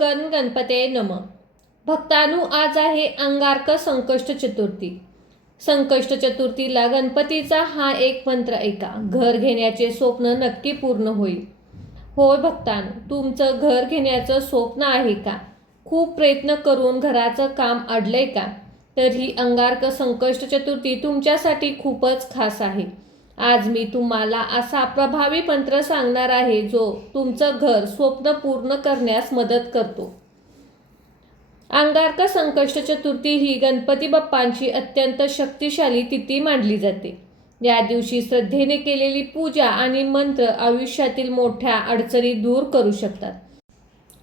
गण गणपते नमः. भक्तांनो, आज आहे अंगारक संकष्ट चतुर्थी. संकष्ट चतुर्थीला गणपतीचा हा एक मंत्र ऐका, घर घेण्याचे स्वप्न नक्की पूर्ण होईल. होय भक्तांनो, तुमचं घर घेण्याचं स्वप्न आहे का? खूप प्रयत्न करून घराचं काम अडलंय का? तर ही अंगारक संकष्ट चतुर्थी तुमच्यासाठी खूपच खास आहे. आज मी तुम्हाला असा प्रभावी मंत्र सांगणार आहे जो तुमचं घर स्वप्न पूर्ण करण्यास मदत करतो. अंगारक संकष्ट चतुर्थी ही गणपती बाप्पांची अत्यंत शक्तिशाली तिथी मानली जाते. या दिवशी श्रद्धेने केलेली पूजा आणि मंत्र आयुष्यातील मोठ्या अडचणी दूर करू शकतात.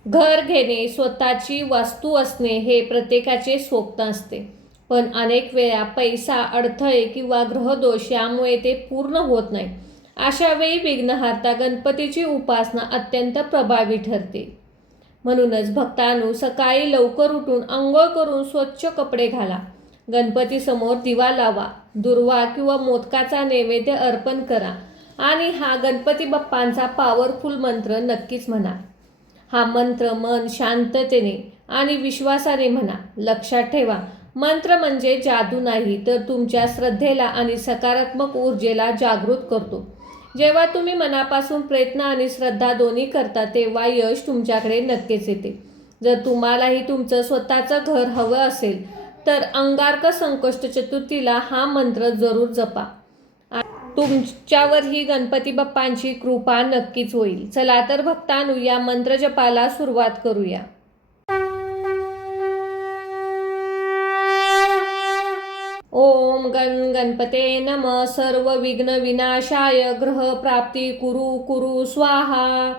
घर घेणे, स्वतःची वास्तू असणे हे प्रत्येकाचे स्वप्न असते. पण अनेक वेळा पैसा, अडथळे किंवा ग्रहदोष यामुळे ते पूर्ण होत नाही. अशा वेळी विघ्नहर्ता गणपतीची उपासना अत्यंत प्रभावी ठरते. म्हणूनच भक्तांनो, सकाळी लवकर उठून अंघोळ करून स्वच्छ कपडे घाला. गणपतीसमोर दिवा लावा, दुर्वा किंवा मोदकाचा नैवेद्य अर्पण करा आणि हा गणपती बाप्पांचा पॉवरफुल मंत्र नक्कीच म्हणा. हा मंत्र मन शांततेने आणि विश्वासाने म्हणा. लक्षात ठेवा, मंत्र म्हणजे जादू नाही, तर तुमच्या श्रद्धेला आणि सकारात्मक ऊर्जेला जागृत करतो. जेव्हा तुम्ही मनापासून प्रयत्न आणि श्रद्धा दोन्ही करता तेव्हा यश तुमच्याकडे नक्कीच येते. जर तुम्हालाही तुमचं स्वतःचं घर हवं असेल तर अंगारक संकष्ट चतुर्थीला हा मंत्र जरूर जपा. तुमच्यावर ही गणपती बाप्पांची कृपा नक्कीच होईल. चला तर भक्तांनो, या मंत्र जपाला सुरुवात करूया. ओम गण गणपते नमः. सर्व विघ्न विनाशाय ग्रह प्राप्ती कुरु कुरु स्वाहा.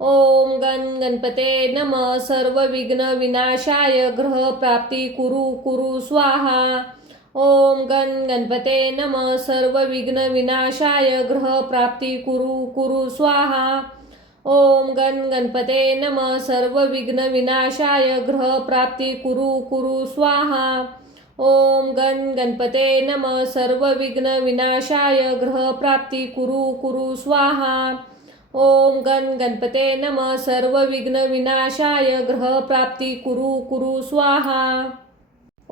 ओम गण गणपते नमः. सर्व विघ्न विनाशाय ग्रह प्राप्ती कुरु कुरु स्वाहा. ओम गण गणपते नमः. सर्व विघ्न विनाशाय ग्रह प्राप्ती कुरु कुरु स्वाहा. ओम गण गणपते नमः. सर्व विघ्न विनाशाय ग्रह प्राप्ती कुरु कुरु स्वाहा. ओम गण गणपते नमः. सर्व विघ्न विनाशाय ग्रह प्राप्ती कुरु कुरु स्वाहा. ओम गण गणपते नमः. सर्व विघ्न विनाशाय ग्रह प्राप्ती कुरु कुरु स्वाहा.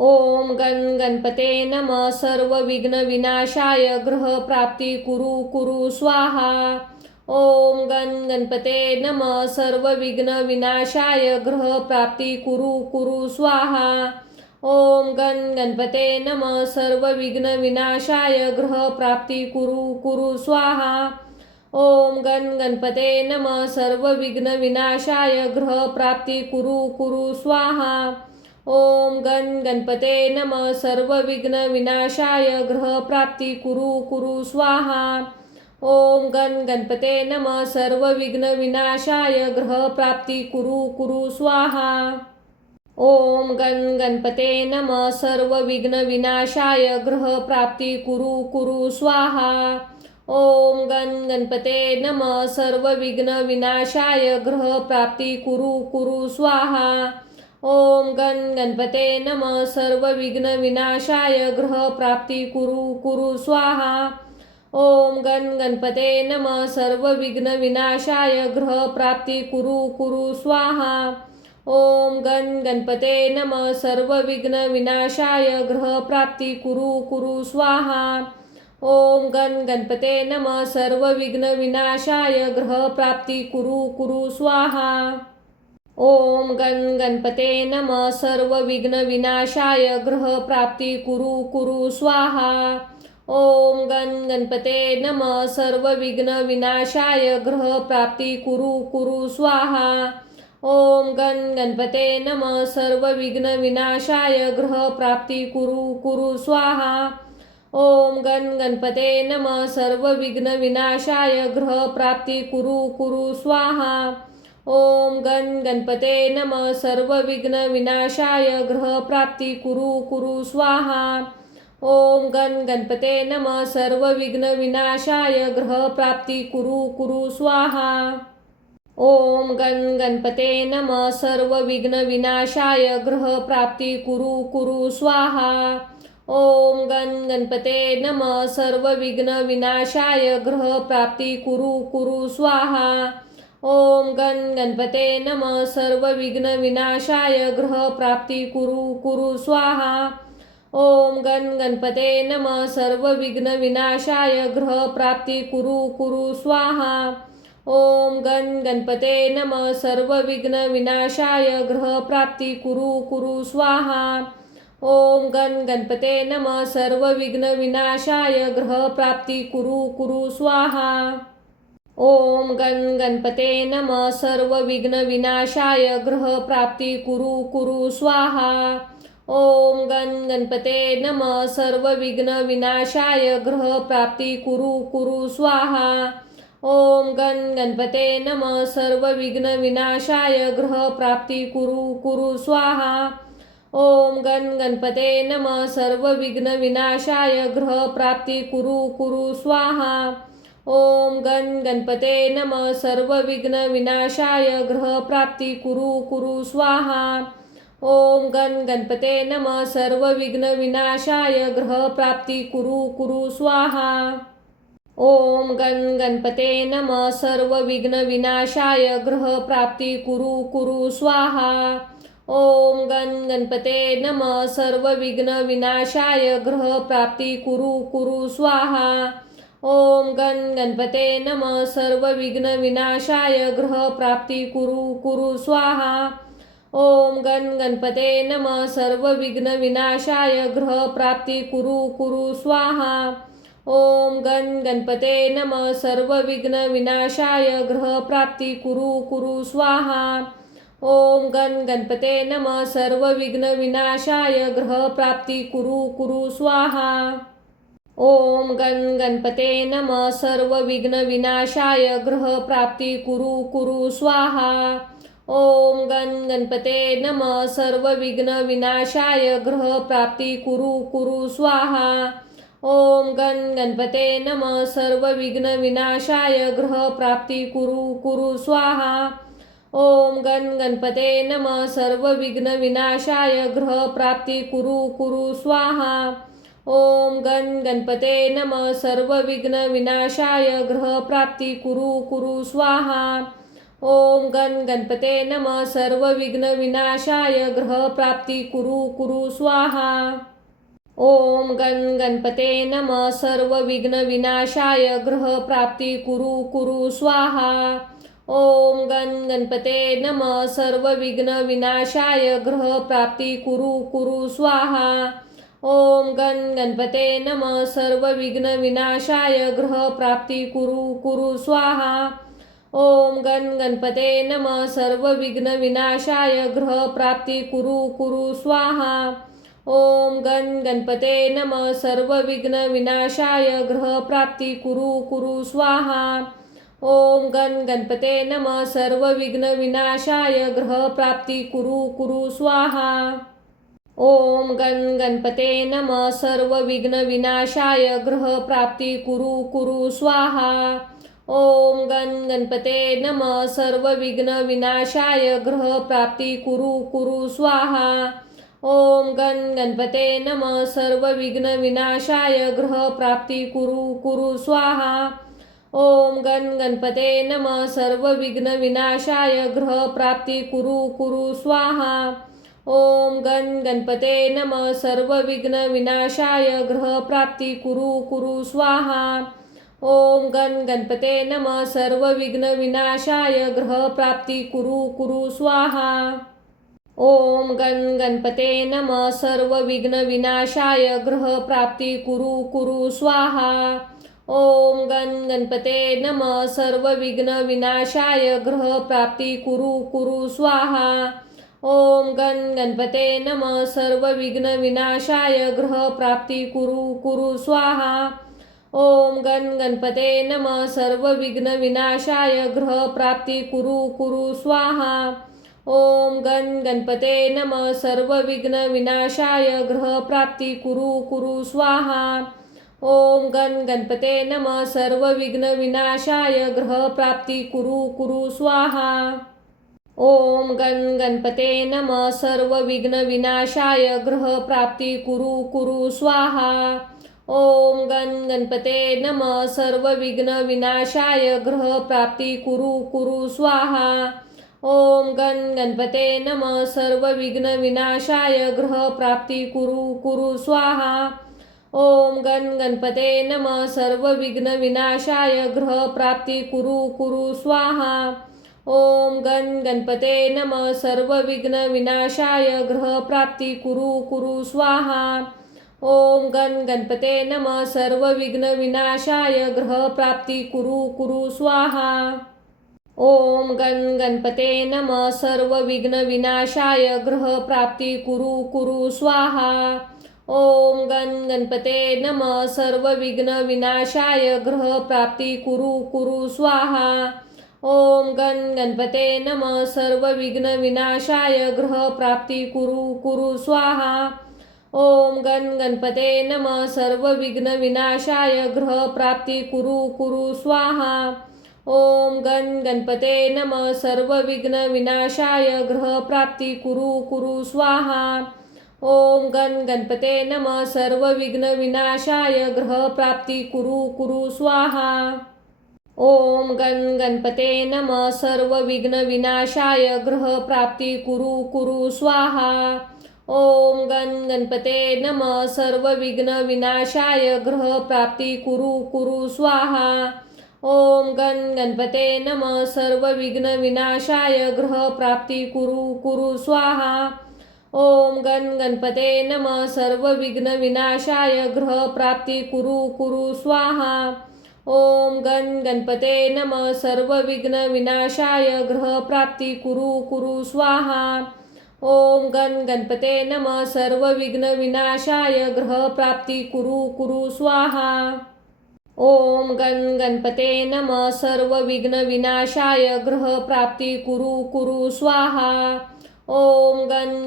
ओम गण गणपते नमः. सर्व विघ्न विनाशाय ग्रह प्राप्ती कुरु कुरु स्वाहा. ओम गण गणपते नमः. सर्व विघ्न विनाशाय ग्रह प्राप्ती कुरु कुरु स्वाहा. ओम गण गणपते नमः. सर्व विघ्न विनाशाय ग्रह प्राप्ती कुरु कुरु स्वाहा. ओम गण गणपते नमः. सर्व विघ्न विनाशाय ग्रह प्राप्ती कुरु कुरु स्वाहा. ओम गण गणपते नमः. सर्व विघ्न विनाशाय ग्रह प्राप्ती कुरु कुरु स्वाहा. ओम गण गणपते नमः. सर्व विघ्न विनाशाय ग्रह प्राप्ती कुरु कुरु स्वाहा. ओम गण गणपते नमः. सर्व विघ्न विनाशाय ग्रह प्राप्ती कुरु कुरु स्वाहा. ओम गण गणपते नमः. सर्व विघ्न विनाशाय ग्रह प्राप्ती कुरु कुरु स्वाहा. ओम गण गणपते नमः. सर्व विघ्न विनाशाय ग्रह प्राप्ती कुरु कुरु स्वाहा. ओम गण गणपते नमः. सर्व विघ्न विनाशाय ग्रह प्राप्ती कुरु कुरु स्वाहा. ओम गण गणपते नमः. सर्व विघ्न विनाशाय ग्रह प्राप्ती कुरु कुरु स्वाहा. ओम गण गणपते नमः. सर्व विघ्न विनाशाय ग्रह प्राप्ती कुरु कुरु स्वाहा. ओम गण गणपते नमः. सर्व विघ्न विनाशाय ग्रह प्राप्ती कुरु कुरु स्वाहा. ओम गण गणपते नमः. सर्व विघ्न विनाशाय ग्रह प्राप्ती कुरु कुरु स्वाहा. ओम गण गणपते नमः. सर्व विघ्न विनाशाय ग्रह प्राप्ती कुरु कुरु स्वाहा. ओम गण गणपते नमः. सर्व विघ्न विनाशाय ग्रह प्राप्ती कुरु कुरु स्वाहा. ओम गण गणपते नमः. सर्व विघ्न विनाशाय ग्रह प्राप्ती कुरु कुरु स्वाहा. ओम गण गणपते नमः. सर्व विघ्न विनाशाय ग्रह प्राप्ती कुरु कुरु स्वाहा. ओम गण गणपते नमः. सर्व विघ्न विनाशाय ग्रह प्राप्ती कुरु कुरु स्वाहा. ओम गण गणपते नमः. सर्व विघ्न विनाशाय ग्रह प्राप्ती कुरु कुरु स्वाहा. ओम गण गणपते नमः सर्व विघ्न विनाशाय ग्रह प्राप्ती कुरु कुरु स्वाहा। ओम गण गणपते नमः सर्व विघ्न विनाशाय ग्रह प्राप्ती कुरु कुरु स्वाहा। ओम गण गणपते नमः सर्व विघ्न विनाशाय ग्रह प्राप्ती कुरु कुरु स्वाहा। ओम गण गणपते नमः सर्व विघ्न विनाशाय ग्रह प्राप्ती कुरु कुरु स्वाहा। ओम गण गणपते नमः सर्व विघ्न विनाशाय ग्रह प्राप्ती कुरु कुरु स्वाहा। ओम गण गणपते नमः सर्व विघ्न विनाशाय ग्रह प्राप्ती कुरु कुरु स्वाहा। ओम गण गणपते नमः सर्व विघ्न विनाशाय ग्रह प्राप्ती कुरु कुरु स्वाहा। ओम गण गणपते नमः सर्व विघ्न विनाशाय ग्रह प्राप्ती कुरु कुरु स्वाहा। ओम गण गणपते नमः सर्व विघ्न विनाशाय ग्रह प्राप्ती कुरु कुरु स्वाहा। ओम गण गणपते नमः सर्व विघ्न विनाशाय ग्रह प्राप्ती कुरु कुरु स्वाहा। ओम गण गणपते नमः सर्व विघ्न विनाशाय ग्रह प्राप्ती कुरु कुरु स्वाहा। ओम गण गणपते नमः सर्व विघ्न विनाशाय ग्रह प्राप्ती कुरु कुरु स्वाहा। ओम गण गणपते नमः सर्व विघ्न विनाशाय ग्रह प्राप्ती कुरु कुरु स्वाहा। ओम गण गणपते नमः सर्व विघ्न विनाशाय ग्रह प्राप्ती कुरु कुरु स्वाहा। ओम गण गणपते नमः सर्व विघ्न विनाशाय ग्रह प्राप्ती कुरु कुरु स्वाहा। ओम गण गणपते नमः सर्व विघ्न विनाशाय ग्रह प्राप्ती कुरु कुरु स्वाहा। ओम गण गणपते नमः सर्व विघ्न विनाशाय ग्रह प्राप्ती कुरु कुरु स्वाहा। ओम गण गणपते नमः सर्व विघ्न विनाशाय ग्रह प्राप्ती कुरु कुरु स्वाहा। ओम गण गणपते नमः सर्व विघ्न विनाशाय ग्रह प्राप्ती कुरु कुरु स्वाहा। ओम गण गणपते नमः सर्व विघ्न विनाशाय ग्रह प्राप्ती कुरु कुरु स्वाहा। ओम गण गणपते नमः सर्व विघ्न विनाशाय ग्रह प्राप्ती कुरु कुरु स्वाहा। ओम गण गणपते नमः सर्व विघ्न विनाशाय ग्रह प्राप्ती कुरु कुरु स्वाहा। ओम गण गणपते नमः सर्व विघ्न विनाशाय ग्रह प्राप्ती कुरु कुरु स्वाहा। ओम गण गणपते नमः सर्व विघ्न विनाशाय ग्रह प्राप्ती कुरु कुरु स्वाहा। ओम गण गणपते नमः सर्व विघ्न विनाशाय ग्रह प्राप्ती कुरु कुरु स्वाहा। ओम गण गणपते नमः सर्व विघ्न विनाशाय ग्रह प्राप्ती कुरु कुरु स्वाहा। ओम गण गणपते नमः सर्व विघ्न विनाशाय ग्रह प्राप्ती कुरु कुरु स्वाहा। ओम गण गणपते नमः सर्व विघ्न विनाशाय ग्रह प्राप्ती कुरु कुरु स्वाहा। ओम गण गणपते नमः सर्व विघ्न विनाशाय ग्रह प्राप्ती कुरु कुरु स्वाहा। ओम गण गणपते नमः सर्व विघ्न विनाशाय ग्रह प्राप्ती कुरु कुरु स्वाहा। ओम गण गणपते नमः सर्व विघ्न विनाशाय ग्रह प्राप्ती कुरु कुरु स्वाहा। ओम गण गणपते नमः सर्व विघ्न विनाशाय ग्रह प्राप्ती कुरु कुरु स्वाहा। ओम गण गणपते नमः सर्व विघ्न विनाशाय ग्रह प्राप्ती कुरु कुरु स्वाहा। ओम गण गणपते नमः सर्व विघ्न विनाशाय ग्रह प्राप्ती कुरु कुरु स्वाहा। ओम गण गणपते नमः सर्व विघ्न विनाशाय ग्रह प्राप्ती कुरु कुरु स्वाहा। ओम गण गणपते नमः सर्व विघ्न विनाशाय ग्रह प्राप्ती कुरु कुरु स्वाहा। ओम गण गणपते नमः सर्व विघ्न विनाशाय ग्रह प्राप्ती कुरु कुरु स्वाहा। ओम गण गणपते नमः सर्व विघ्न विनाशाय ग्रह प्राप्ती कुरु कुरु स्वाहा। ओम गण गणपते नमः सर्व विघ्न विनाशाय ग्रह प्राप्ती कुरु कुरु स्वाहा। ओम गण गणपते नमः सर्व विघ्न विनाशाय ग्रह प्राप्ती कुरु कुरु स्वाहा। ओम गण गणपते नमः सर्व विघ्न विनाशाय ग्रह प्राप्ती कुरु कुरु स्वाहा। ओम गणपते नमः सर्व विघ्न विनाशाय ग्रह प्राप्ती कुरु कुरु स्वाहा। ओम गणपते नमः सर्व विघ्न विनाशाय ग्रह प्राप्ती कुरु कुरु स्वाहा। ओम गणपते नमः सर्व विघ्न विनाशाय ग्रह प्राप्ती कुरु कुरु स्वाहा। ओम गणपते नमः सर्व विघ्न विनाशाय ग्रह प्राप्ती कुरु कुरु स्वाहा। ओम गणपते नमः सर्व विघ्न विनाशाय ग्रह प्राप्ती कुरु कुरु स्वाहा। ओम गणपते नमः सर्व विघ्न विनाशाय ग्रह प्राप्ती कुरु कुरु स्वाहा। ओम गणपते नमः सर्व विघ्न विनाशाय ग्रह प्राप्ती कुरु कुरु स्वाहा। ओम गणपते नमः सर्व विघ्न विनाशाय ग्रह प्राप्ती कुरु कुरु स्वाहा। ओम गणपते नमः सर्व विघ्न विनाशाय ग्रह प्राप्ती कुरु कुरु स्वाहा। ओम गणपते नमः सर्व विघ्न विनाशाय ग्रह प्राप्ती कुरु कुरु स्वाहा। ओम गणपते नमः सर्व विघ्न विनाशाय ग्रह प्राप्ती कुरु कुरु स्वाहा। ओम गणपते नमः सर्व विघ्न विनाशाय ग्रह प्राप्ती कुरु कुरु स्वाहा। ओम गणपते नमः सर्व विघ्न विनाशाय ग्रह प्राप्ती कुरु कुरु स्वाहा। ओम गणपते नमः सर्व विघ्न विनाशाय ग्रह प्राप्ती कुरु कुरु स्वाहा। ओम गणपते नमः सर्व विघ्न विनाशाय ग्रह प्राप्ती कुरु कुरु स्वाहा। ओम गणपते नमः सर्व विघ्न विनाशाय ग्रह प्राप्ती कुरु कुरु स्वाहा। ओम गणपते नमः सर्व विघ्न विनाशाय ग्रह प्राप्ती कुरु कुरु स्वाहा। ओम गणपते नमः सर्व विघ्न विनाशाय ग्रह प्राप्ती कुरु कुरु स्वाहा। ओम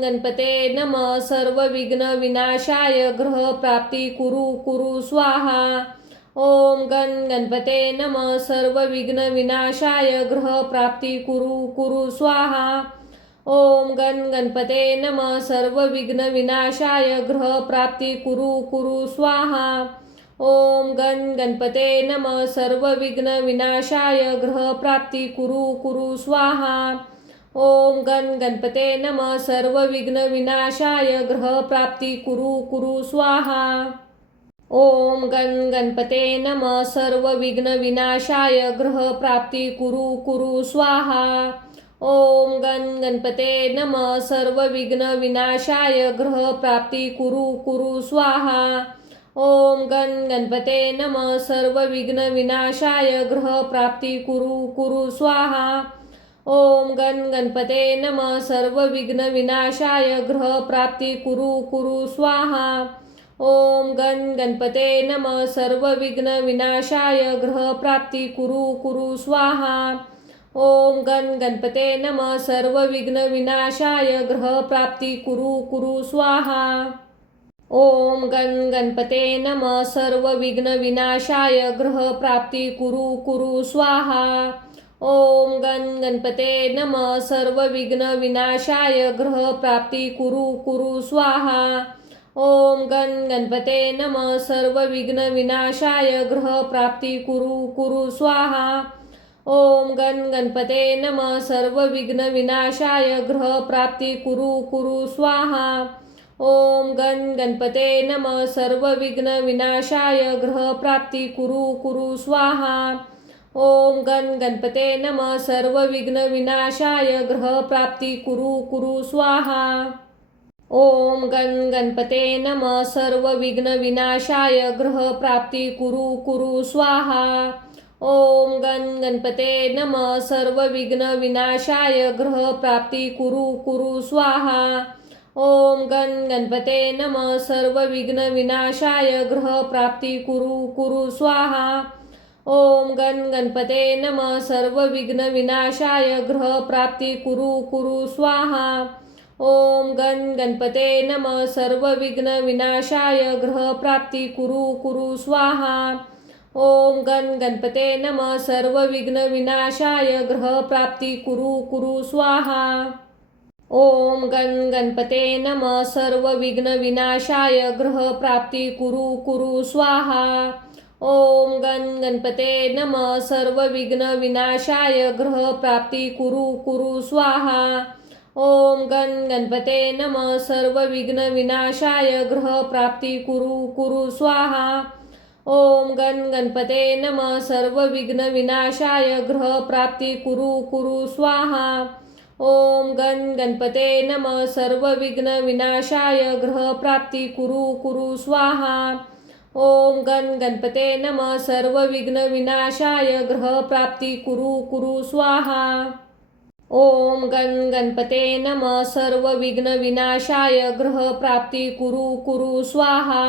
गणपते नमः सर्व विघ्न विनाशाय ग्रह प्राप्ती कुरु कुरु स्वाहा। ओम गणपते नमः सर्व विघ्न विनाशाय ग्रह प्राप्ती कुरु कुरु स्वाहा। ओम गणपते नमः सर्व विघ्न विनाशाय ग्रह प्राप्ती कुरु कुरु स्वाहा। ओम गणपते नमः सर्व विघ्न विनाशाय ग्रह प्राप्ती कुरु कुरु स्वाहा। ओम गणपते नमः सर्व विघ्न विनाशाय ग्रह प्राप्ती कुरु कुरु स्वाहा। ओम गणपते नमः सर्व विघ्न विनाशाय ग्रह प्राप्ती कुरु कुरु स्वाहा। ओम गणपते नमः सर्व विघ्न विनाशाय ग्रह प्राप्ती कुरु कुरु स्वाहा। ओम गणपते नमः सर्व विघ्न विनाशाय ग्रह प्राप्ती कुरु कुरु स्वाहा। ओम गणपते नमः सर्व विघ्न विनाशाय ग्रह प्राप्ती कुरु कुरु स्वाहा। ओम गणपते नमः सर्व विघ्न विनाशाय ग्रह प्राप्ती कुरु कुरु स्वाहा। ओम गणपते नमः सर्व विघ्न विनाशाय ग्रह प्राप्ती कुरु कुरु स्वाहा। ओम गणपते नमः सर्व विघ्न विनाशाय ग्रह प्राप्ती कुरु कुरु स्वाहा। ओम गणपते नमः सर्व विघ्न विनाशाय ग्रह प्राप्ती कुरु कुरु स्वाहा। ओम गणपते नमः सर्व विघ्न विनाशाय ग्रह प्राप्ती कुरु कुरु स्वाहा। ओम गणपते नमः सर्व विघ्न विनाशाय ग्रह प्राप्ती कुरु कुरु स्वाहा। ओम गणपते नमः सर्व विघ्न विनाशाय ग्रह प्राप्ती कुरु कुरु स्वाहा। ओम गणपते नमः सर्व विघ्न विनाशाय ग्रह प्राप्ती कुरु कुरु स्वाहा। ओम गणपते नमः सर्व विघ्न विनाशाय ग्रह प्राप्ती कुरु कुरु स्वाहा। ओम गणपते नमः सर्व विघ्न विनाशाय ग्रह प्राप्ती कुरु कुरु स्वाहा। ओम गणपते नमः सर्व विघ्न विनाशाय ग्रह प्राप्ती कुरु कुरु स्वाहा। ओम गणपते नमः सर्व विघ्न विनाशाय ग्रह प्राप्ती कुरु कुरु स्वाहा। ओम गणपते नमः सर्व विघ्न विनाशाय ग्रह प्राप्ती कुरु कुरु स्वाहा। ओम गणपते नमः सर्व विघ्न विनाशाय ग्रह प्राप्ती कुरु कुरु स्वाहा। ओम गण गणपते नमः सर्व विघ्न विनाशाय ग्रह प्राप्ती कुरु कुरु स्वाहा। ओम गण गणपते नमः सर्व विघ्न विनाशाय ग्रह प्राप्ती कुरु कुरु स्वाहा। ओम गण गणपते नमः सर्व विघ्न विनाशाय ग्रह प्राप्ती कुरु कुरु स्वाहा। ओम गण गणपते नमः सर्व विघ्न विनाशाय ग्रह प्राप्ती कुरु कुरु स्वाहा। ओम गण गणपते नमः सर्व विघ्न विनाशाय ग्रह प्राप्ती कुरु कुरु स्वाहा। ओम गण गणपते नमः सर्व विघ्न विनाशाय ग्रह प्राप्ती कुरु कुरु स्वाहा। ओम गण गणपते नमः सर्व विघ्न विनाशाय ग्रह प्राप्ती कुरु कुरु स्वाहा।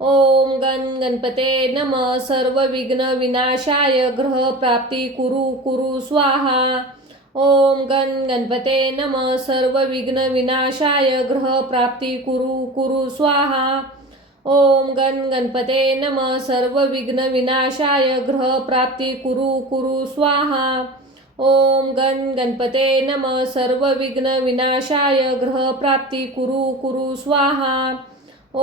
ओम गण गणपते नमः सर्व विघ्न विनाशाय ग्रह प्राप्ती कुरु कुरु स्वाहा। ओम गण गणपते नमः सर्व विघ्न विनाशाय ग्रह प्राप्ती कुरु कुरु स्वाहा। ओम गण गणपते नमः सर्व विघ्न विनाशाय ग्रह प्राप्ती कुरु कुरु स्वाहा। ओम गण गणपते नमः सर्व विघ्न विनाशाय ग्रह प्राप्ती कुरु कुरु स्वाहा।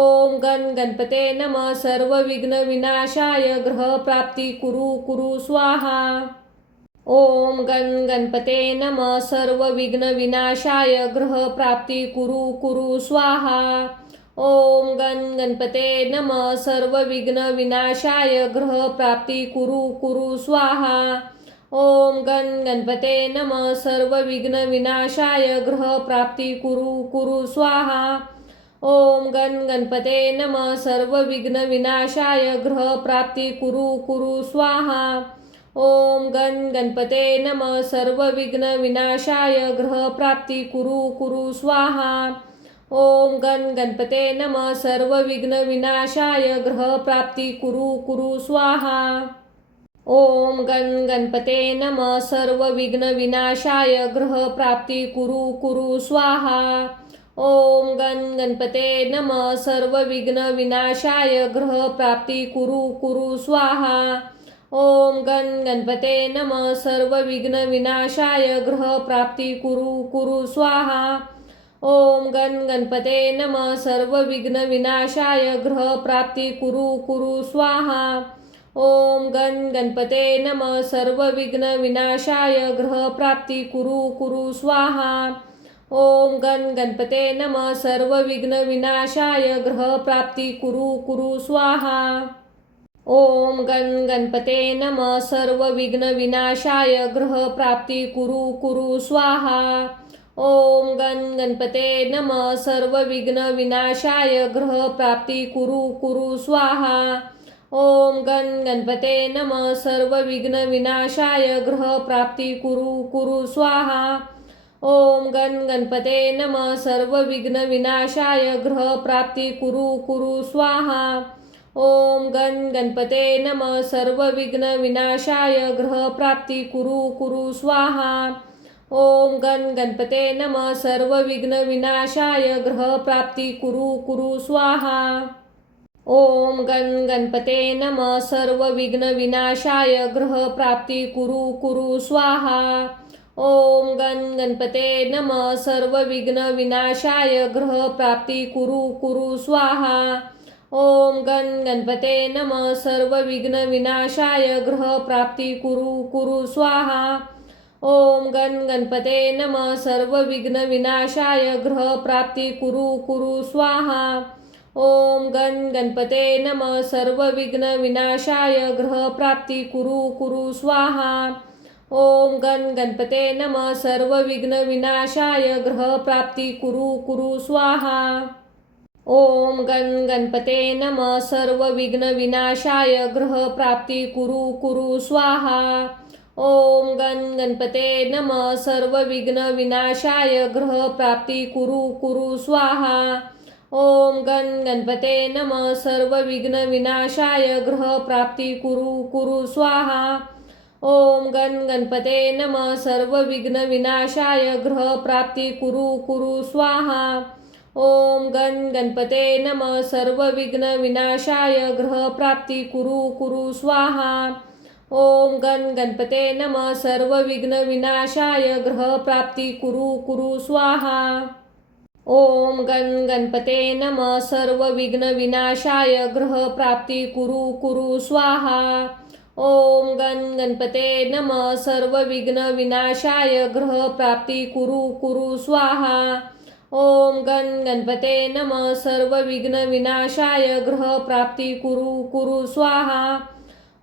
ओम गण गणपते नमः सर्व विघ्न विनाशाय ग्रह प्राप्ती कुरु कुरु स्वाहा। ओम गण गणपते नमः सर्व विघ्न विनाशाय ग्रह प्राप्ती कुरु कुरु स्वाहा। ओम गण गणपते नमः सर्व विघ्न विनाशाय ग्रह प्राप्ती कुरु कुरु स्वाहा। ओम गण गणपते नमः सर्व विघ्न विनाशाय ग्रह प्राप्ती कुरु कुरु स्वाहा। ओम गण गणपते नमः सर्व विघ्न विनाशाय ग्रह प्राप्ती कुरु कुरु स्वाहा। ओम गण गणपते नमः सर्व विघ्न विनाशाय ग्रह प्राप्ती कुरु कुरु स्वाहा। ओम गण गणपते नमः सर्व विघ्न विनाशाय ग्रह प्राप्ती कुरु कुरु स्वाहा। ओम गण गणपते नमः सर्व विघ्न विनाशाय ग्रह प्राप्ती कुरु कुरु स्वाहा। ओम गण गणपते नमः सर्व विघ्न विनाशाय ग्रह प्राप्ती कुरु कुरु स्वाहा। ओम गण गणपते नमः सर्व विघ्न विनाशाय ग्रह प्राप्ती कुरु कुरु स्वाहा। ओम गण गणपते नमः सर्व विघ्न विनाशाय ग्रह प्राप्ती कुरु कुरु स्वाहा। ओम गण गणपते नमः सर्व विघ्न विनाशाय ग्रह प्राप्ती कुरु कुरु स्वाहा। ओम गण गणपते नमः सर्व विघ्न विनाशाय ग्रह प्राप्ती कुरु कुरु स्वाहा। ओम गण गणपते नमः सर्व विघ्न विनाशाय ग्रह प्राप्ती कुरु कुरु स्वाहा। ओम गण गणपते नमः सर्व विघ्न विनाशाय ग्रह प्राप्ती कुरु कुरु स्वाहा। ओम गण गणपते नमः सर्व विघ्न विनाशाय ग्रह प्राप्ती कुरु कुरु स्वाहा। ओम गण गणपते नमः सर्व विघ्न विनाशाय ग्रह प्राप्ती कुरु कुरु स्वाहा। ओम गण गणपते नमः सर्व विघ्न विनाशाय ग्रह प्राप्ती कुरु कुरु स्वाहा। ओम गण गणपते नमः सर्व विघ्न विनाशाय ग्रह प्राप्ती कुरु कुरु स्वाहा। ओम गण गणपते नमः सर्व विघ्न विनाशाय ग्रह प्राप्ती कुरु कुरु स्वाहा। ओम गण गणपते नमः सर्व विघ्न विनाशाय ग्रह प्राप्ती कुरु कुरु स्वाहा। ओम गण गणपते नमः सर्व विघ्न विनाशाय ग्रह प्राप्ती कुरु कुरु स्वाहा। ओम गण गणपते नमः सर्व विघ्न विनाशाय ग्रह प्राप्ती कुरु कुरु स्वाहा। ओम गण गणपते नमः सर्व विघ्न विनाशाय ग्रह प्राप्ती कुरु कुरु स्वाहा। ओम गण गणपते नमः सर्व विघ्न विनाशाय ग्रह प्राप्ती कुरु कुरु स्वाहा। ओम गण गणपते नमः सर्व विघ्न विनाशाय ग्रह प्राप्ती कुरु कुरु स्वाहा। ओम गण गणपते नमः सर्व विघ्न विनाशाय ग्रह प्राप्ती कुरु कुरु स्वाहा। ओम गण गणपते नमः सर्व विघ्न विनाशाय ग्रह प्राप्ती कुरु कुरु स्वाहा। ओम गण गणपते नमः सर्व विघ्न विनाशाय ग्रह प्राप्ती कुरु कुरु स्वाहा। ओम गण गणपते नमः सर्व विघ्न विनाशाय ग्रह प्राप्ती कुरु कुरु स्वाहा। ओम गण गणपते नमः सर्व विघ्न विनाशाय ग्रह प्राप्ती कुरु कुरु स्वाहा। ओम गण गणपते नमः सर्व विघ्न विनाशाय ग्रह प्राप्ती कुरु कुरु स्वाहा। ओम गण गणपते नमः सर्व विघ्न विनाशाय ग्रह प्राप्ती कुरु कुरु स्वाहा। ओम गण गणपते नमः सर्व विघ्न विनाशाय ग्रह प्राप्ती कुरु कुरु स्वाहा।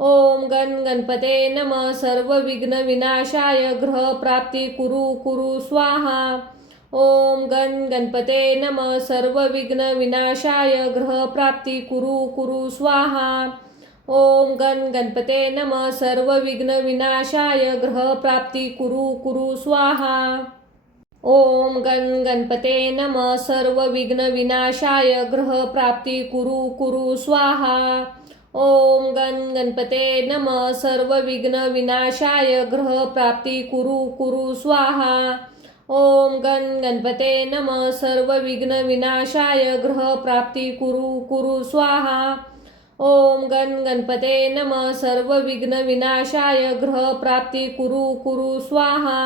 ओम गण गणपते नमः सर्व विघ्न विनाशाय ग्रह प्राप्ती कुरु कुरु स्वाहा। ओम गण गणपते नमः सर्व विघ्न विनाशाय ग्रह प्राप्ती कुरु कुरु स्वाहा। ओम गण गणपते नमः सर्व विघ्न विनाशाय ग्रह प्राप्ती कुरु कुरु स्वाहा। ओम गण गणपते नमः सर्व विघ्न विनाशाय ग्रह प्राप्ती कुरु कुरु स्वाहा। ओम गण गणपते नमः सर्व विघ्न विनाशाय ग्रह प्राप्ती कुरु कुरु स्वाहा। ओम गण गणपते नमः सर्व विघ्न विनाशाय ग्रह प्राप्ती कुरु कुरु स्वाहा। ओम गण गणपते नमः सर्व विघ्न विनाशाय ग्रह प्राप्ती कुरु कुरु स्वाहा।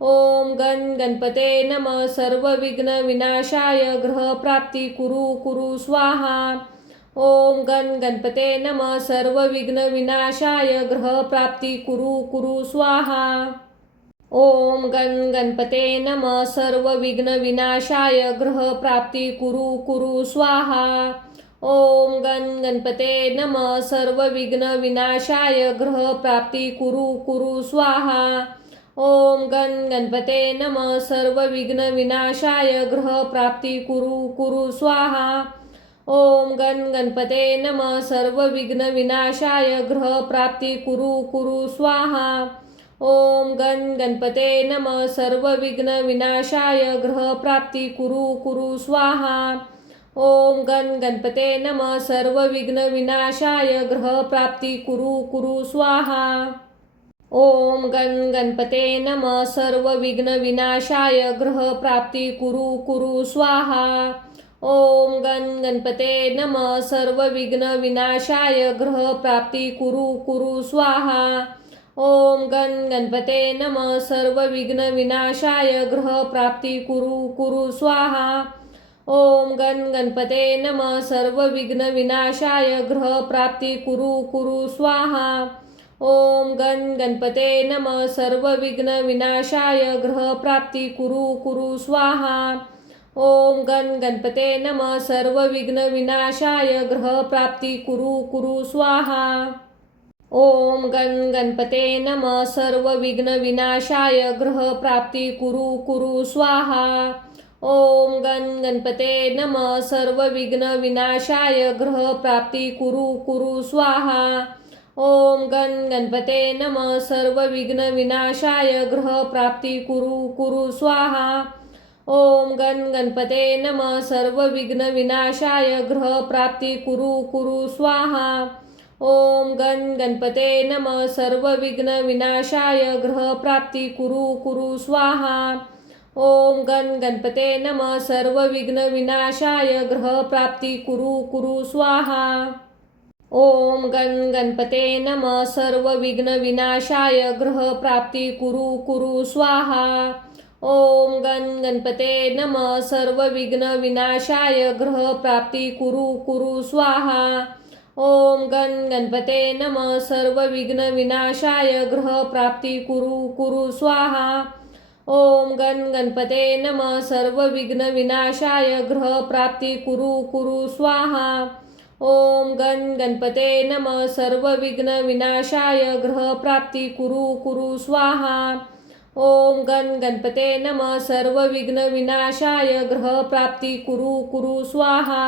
ओम गण गणपते नमः सर्व विघ्न विनाशाय ग्रह प्राप्ती कुरु कुरु स्वाहा। ओम गण गणपते नमः सर्व विघ्न विनाशाय ग्रह प्राप्ती कुरु कुरु स्वाहा। ओम गण गणपते नमः सर्व विघ्न विनाशाय ग्रह प्राप्ती कुरु कुरु स्वाहा। ओम गण गणपते नमः सर्व विघ्न विनाशाय ग्रह प्राप्ती कुरु कुरु स्वाहा। ओम गण गणपते नमः सर्व विघ्न विनाशाय ग्रह प्राप्ती कुरु कुरु स्वाहा। ओम गण गणपते नमः सर्व विघ्न विनाशाय ग्रह प्राप्ती कुरु कुरु स्वाहा। ओम गण गणपते नमः सर्व विघ्न विनाशाय ग्रह प्राप्ती कुरु कुरु स्वाहा। ओम गण गणपते नमः सर्व विघ्न विनाशाय ग्रह प्राप्ती कुरु कुरु स्वाहा। ओम गण गणपते नमः सर्व विघ्न विनाशाय ग्रह प्राप्ती कुरु कुरु स्वाहा। ओम गण गणपते नमः सर्व विघ्न विनाशाय ग्रह प्राप्ती कुरु कुरु स्वाहा। ओम गण गणपते नमः सर्व विघ्न विनाशाय ग्रह प्राप्ती कुरु कुरु स्वाहा। ओम गण गणपते नमः सर्व विघ्न विनाशाय ग्रह प्राप्ती कुरु कुरु स्वाहा। ओम गण गणपते नमः सर्व विघ्न विनाशाय ग्रह प्राप्ती कुरु कुरु स्वाहा। ओम गण गणपते नमः सर्व विघ्न विनाशाय ग्रह प्राप्ती कुरु कुरु स्वाहा। ओम गण गणपते नमः सर्व विघ्न विनाशाय ग्रह प्राप्ती कुरु कुरु स्वाहा। ओम गण गणपते नमः सर्व विघ्न विनाशाय ग्रह प्राप्ती कुरु कुरु स्वाहा। ओम गण गणपते नमः सर्व विघ्न विनाशाय ग्रह प्राप्ती कुरु कुरु स्वाहा। ओम गण गणपते नमः सर्व विघ्न विनाशाय ग्रह प्राप्ती कुरु कुरु स्वाहा। ओम गण गणपते नमः सर्व विघ्न विनाशाय ग्रह प्राप्ती कुरु कुरु स्वाहा। ओम गण गणपते नमः सर्व विघ्न विनाशाय ग्रह प्राप्ती कुरु कुरु स्वाहा। ओम गण गणपते नमः सर्व विघ्न विनाशाय ग्रह प्राप्ती कुरु कुरु स्वाहा। ओम गण गणपते नमः सर्व विघ्न विनाशाय ग्रह प्राप्ती कुरु कुरु स्वाहा। ओम गण गणपते नमः सर्व विघ्न विनाशाय ग्रह प्राप्ती कुरु कुरु स्वाहा। ओम गण गणपते नमः सर्व विघ्न विनाशाय ग्रह प्राप्ती कुरु कुरु स्वाहा। ओम गण गणपते नमः सर्व विघ्न विनाशाय ग्रह प्राप्ती कुरु कुरु स्वाहा। ओम गण गणपते नमः सर्व विघ्न विनाशाय ग्रह प्राप्ती कुरु कुरु स्वाहा।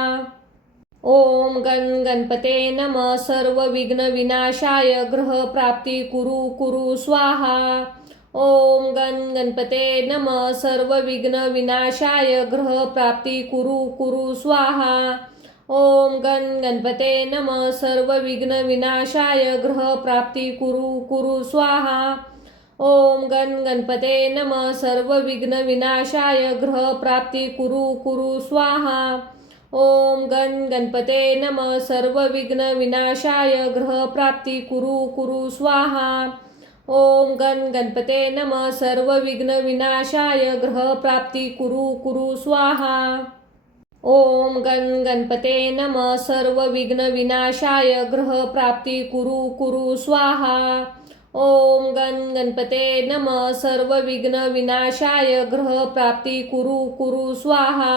ओम गण गणपते नमः सर्व विघ्न विनाशाय ग्रह प्राप्ती कुरु कुरु स्वाहा। ओम गण गणपते नमः सर्व विघ्न विनाशाय ग्रह प्राप्ती कुरु कुरु स्वाहा। ओम गण गणपते नमः सर्व विघ्न विनाशाय ग्रह प्राप्ती कुरु कुरु स्वाहा। ओम गण गणपते नमः सर्व विघ्न विनाशाय ग्रह प्राप्ती कुरु कुरु स्वाहा। ओम गण गणपते नमः सर्व विघ्न विनाशाय ग्रह प्राप्ती कुरु कुरु स्वाहा। ओम गण गणपते नमः सर्व विघ्न विनाशाय ग्रह प्राप्ती कुरु कुरु स्वाहा। ओम गण गणपते नमः सर्व विघ्न विनाशाय ग्रह प्राप्ती कुरु कुरु स्वाहा। ओम गण गणपते नमः सर्व विघ्न विनाशाय ग्रह प्राप्ती कुरु कुरु स्वाहा।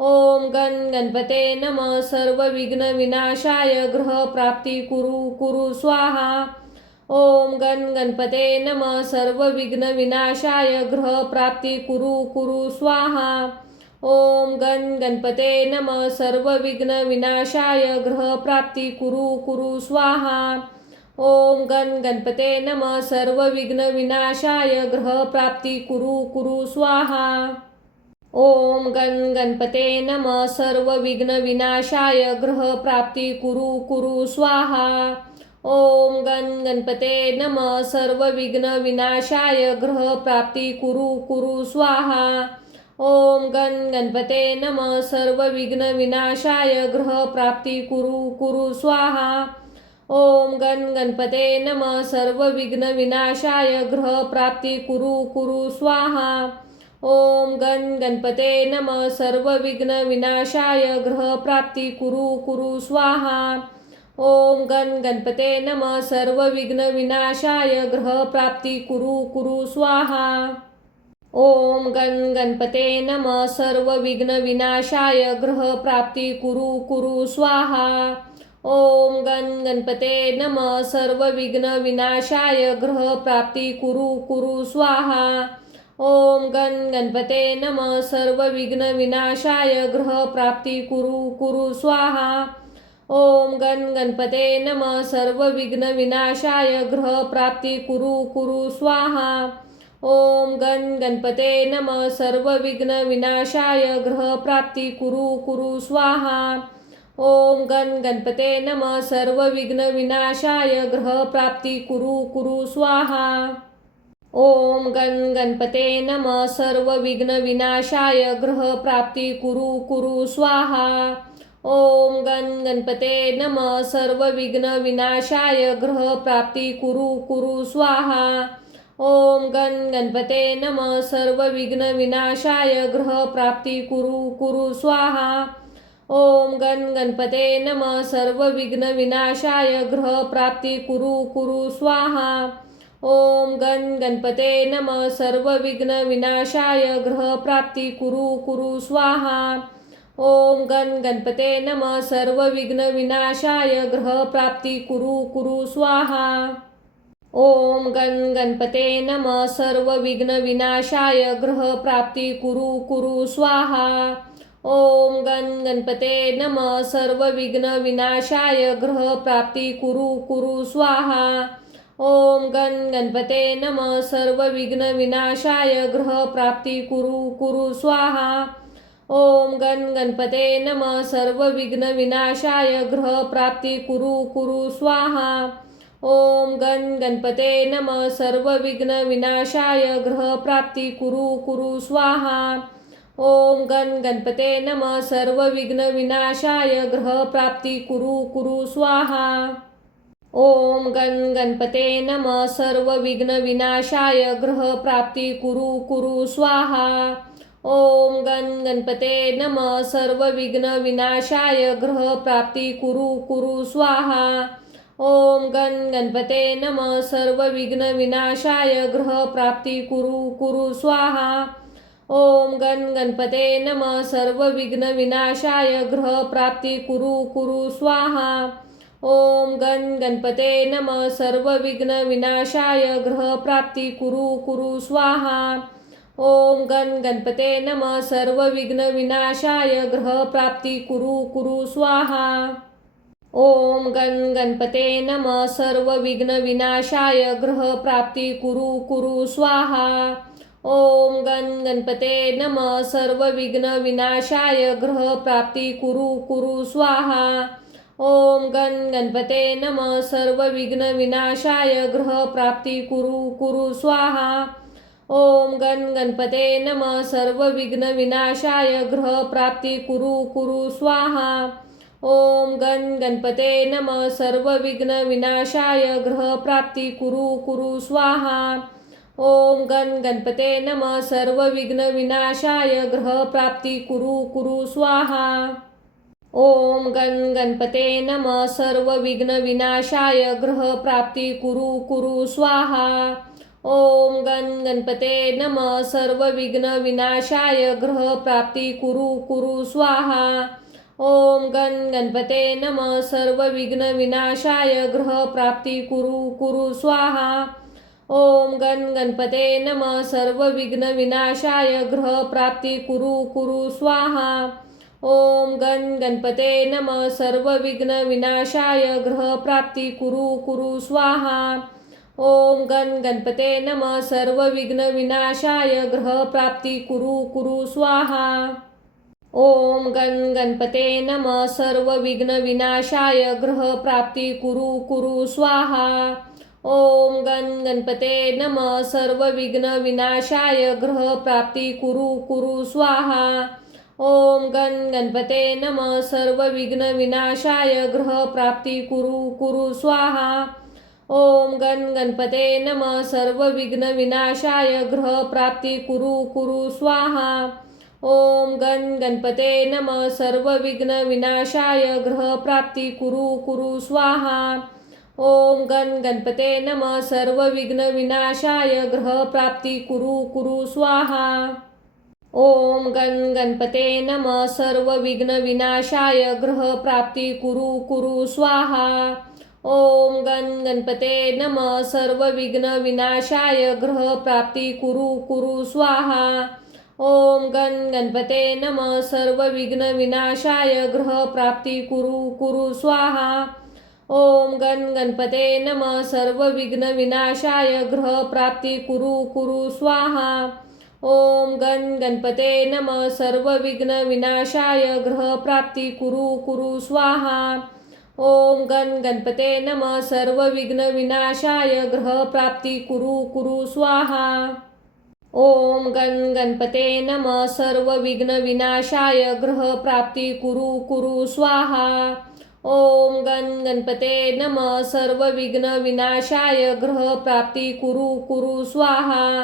ओम गण गणपते नमः सर्व विघ्न विनाशाय ग्रह प्राप्ती कुरु कुरु स्वाहा। ओम गण गणपते नमः सर्व विघ्न विनाशाय ग्रह प्राप्ती कुरु कुरु स्वाहा। ओम गण गणपते नमः सर्व विघ्न विनाशाय ग्रह प्राप्ती कुरु कुरु स्वाहा। ओम गण गणपते नमः सर्व विघ्न विनाशाय ग्रह प्राप्ती कुरु कुरु स्वाहा। ओम गण गणपते नमः सर्व विघ्न विनाशाय ग्रह प्राप्ती कुरु कुरु स्वाहा। ओम गण गणपते नमः सर्व विघ्न विनाशाय ग्रह प्राप्ती कुरु कुरु स्वाहा। ओम गण गणपते नमः सर्व विघ्न विनाशाय ग्रह प्राप्ती कुरु कुरु स्वाहा। ओम गण गणपते नमः सर्व विघ्न विनाशाय ग्रह प्राप्ती कुरु कुरु स्वाहा। ओम गण गणपते नमः सर्व विघ्न विनाशाय ग्रह प्राप्ती कुरु कुरु स्वाहा। ओम गण गणपते नमः सर्व विघ्न विनाशाय ग्रह प्राप्ती कुरु कुरु स्वाहा। ओम गण गणपते नमः सर्व विघ्न विनाशाय ग्रह प्राप्ती कुरु कुरु स्वाहा। ओम गण गणपते नमः सर्व विघ्न विनाशाय ग्रह प्राप्ती कुरु कुरु स्वाहा। ओम गण गणपते नमः सर्व विघ्न विनाशाय ग्रह प्राप्ती कुरु कुरु स्वाहा। ओम गण गणपते नमः सर्व विघ्न विनाशाय ग्रह प्राप्ती कुरु कुरु स्वाहा। ओम गण गणपते नमः सर्व विघ्न विनाशाय ग्रह प्राप्ती कुरु कुरु स्वाहा। ओम गण गणपते नमः सर्व विघ्न विनाशाय ग्रह प्राप्ती कुरु कुरु स्वाहा। ओम गण गणपते नमः सर्व विघ्न विनाशाय ग्रह प्राप्ती कुरु कुरु स्वाहा। ओम गण गणपते नमः सर्व विघ्न विनाशाय ग्रह प्राप्ती कुरु कुरु स्वाहा। ओम गण गणपते नमः सर्व विघ्न विनाशाय ग्रह प्राप्ती कुरु कुरु स्वाहा। ओम गण गणपते नमः सर्व विघ्न विनाशाय ग्रह प्राप्ती कुरु कुरु स्वाहा। ओम गण गणपते नमः सर्व विघ्न विनाशाय ग्रह प्राप्ती कुरु कुरु स्वाहा। ओम गण गणपते नमः सर्व विघ्न विनाशाय ग्रह प्राप्ती कुरु कुरु स्वाहा। ओम गण गणपते नमः सर्व विघ्न विनाशाय ग्रह प्राप्ती कुरु कुरु स्वाहा। ओम गण गणपते नमः सर्व विघ्न विनाशाय ग्रह प्राप्ती कुरु कुरु स्वाहा। ओम गण गणपते नमः सर्व विघ्न विनाशाय ग्रह प्राप्ती कुरु कुरु स्वाहा। ओम गण गणपते नमः सर्व विघ्न विनाशाय ग्रह प्राप्ती कुरु कुरु स्वाहा। ओम गण गणपते नमः सर्व विघ्न विनाशाय ग्रह प्राप्ती कुरु कुरु स्वाहा। ओम गण गणपते नमः सर्व विघ्न विनाशाय ग्रह प्राप्ती कुरु कुरु स्वाहा। ओम गण गणपते नमः सर्व विघ्न विनाशाय ग्रह प्राप्ती कुरु कुरु स्वाहा। ओम गण गणपते नमः सर्व विघ्न विनाशाय ग्रह प्राप्ती कुरु कुरु स्वाहा। ओम गण गणपते नमः सर्व विघ्न विनाशाय ग्रह प्राप्ती कुरु कुरु स्वाहा। ओम गण गणपते नमः सर्व विघ्न विनाशाय ग्रह प्राप्ती कुरु कुरु स्वाहा। ओम गण गणपते नमः सर्व विघ्न विनाशाय ग्रह प्राप्ती कुरु कुरु स्वाहा। ओम गण गणपते नमः सर्व विघ्न विनाशाय ग्रह प्राप्ती कुरु कुरु स्वाहा। ओम गण गणपते नमः सर्व विघ्न विनाशाय ग्रह प्राप्ती कुरु कुरु स्वाहा। ओम गण गणपते नमः सर्व विघ्न विनाशाय ग्रह प्राप्ती कुरु कुरु स्वाहा। ओम गण गणपते नमः सर्व विघ्न विनाशाय ग्रह प्राप्ती कुरु कुरु स्वाहा। ओम गण गणपते नमः सर्व विघ्न विनाशाय ग्रह प्राप्ती कुरु कुरु स्वाहा। ओम गण गणपते नमः सर्व विघ्न विनाशाय ग्रह प्राप्ती कुरु कुरु स्वाहा। ओम गण गणपते नमः सर्व विघ्न विनाशाय ग्रह प्राप्ती कुरु कुरु स्वाहा। ओम गण गणपते नमः सर्व विघ्न विनाशाय ग्रह प्राप्ती कुरु कुरु स्वाहा। ओम गण गणपते नमः सर्व विघ्न विनाशाय ग्रह प्राप्ती कुरु कुरु स्वाहा। ओम गण गणपते नमः सर्व विघ्न विनाशाय ग्रह प्राप्ती कुरु कुरु स्वाहा। ओम गण गणपते नमः सर्व विघ्न विनाशाय ग्रह प्राप्ती कुरु कुरु स्वाहा। ओम गण गणपते नमः सर्व विघ्न विनाशाय ग्रह प्राप्ती कुरु कुरु स्वाहा। ओम गण गणपते नमः सर्व विघ्न विनाशाय ग्रह प्राप्ती कुरु कुरु स्वाहा। ओम गण गणपते नमः सर्व विघ्न विनाशाय ग्रह प्राप्ती कुरु कुरु स्वाहा। ओम गण गणपते नमः सर्व विघ्न विनाशाय ग्रह प्राप्ती कुरु कुरु स्वाहा। ओम गण गणपते नमः सर्व विघ्न विनाशाय ग्रह प्राप्ती कुरु कुरु स्वाहा। ओम गण गणपते नमः सर्व विघ्न विनाशाय ग्रह प्राप्ती कुरु कुरु स्वाहा। ओम गण गणपते नमः सर्व विघ्न विनाशाय ग्रह प्राप्ती कुरु कुरु स्वाहा। ओम गण गणपते नमः सर्व विघ्न विनाशाय ग्रह प्राप्ती कुरु कुरु स्वाहा। ओम गण गणपते नमः सर्व विघ्न विनाशाय ग्रह प्राप्ती कुरु कुरु स्वाहा। ओम गण गणपते नमः सर्व विघ्न विनाशाय ग्रह प्राप्ती कुरु कुरु स्वाहा। ओम गण गणपते नमः सर्व विघ्न विनाशाय ग्रह प्राप्ती कुरु कुरु स्वाहा। ओम गण गणपते नमः सर्व विघ्न विनाशाय ग्रह प्राप्ती कुरु कुरु स्वाहा। ओम गण गणपते नमः सर्व विघ्न विनाशाय ग्रह प्राप्ती कुरु कुरु स्वाहा। ओम गण गणपते नमः सर्व विघ्न विनाशाय ग्रह प्राप्ती कुरु कुरु स्वाहा। ओम गण गणपते नमः सर्व विघ्न विनाशाय ग्रह प्राप्ती कुरु कुरु स्वाहा। ओम गण गणपते नमः सर्व विघ्न विनाशाय ग्रह प्राप्ती कुरु कुरु स्वाहा।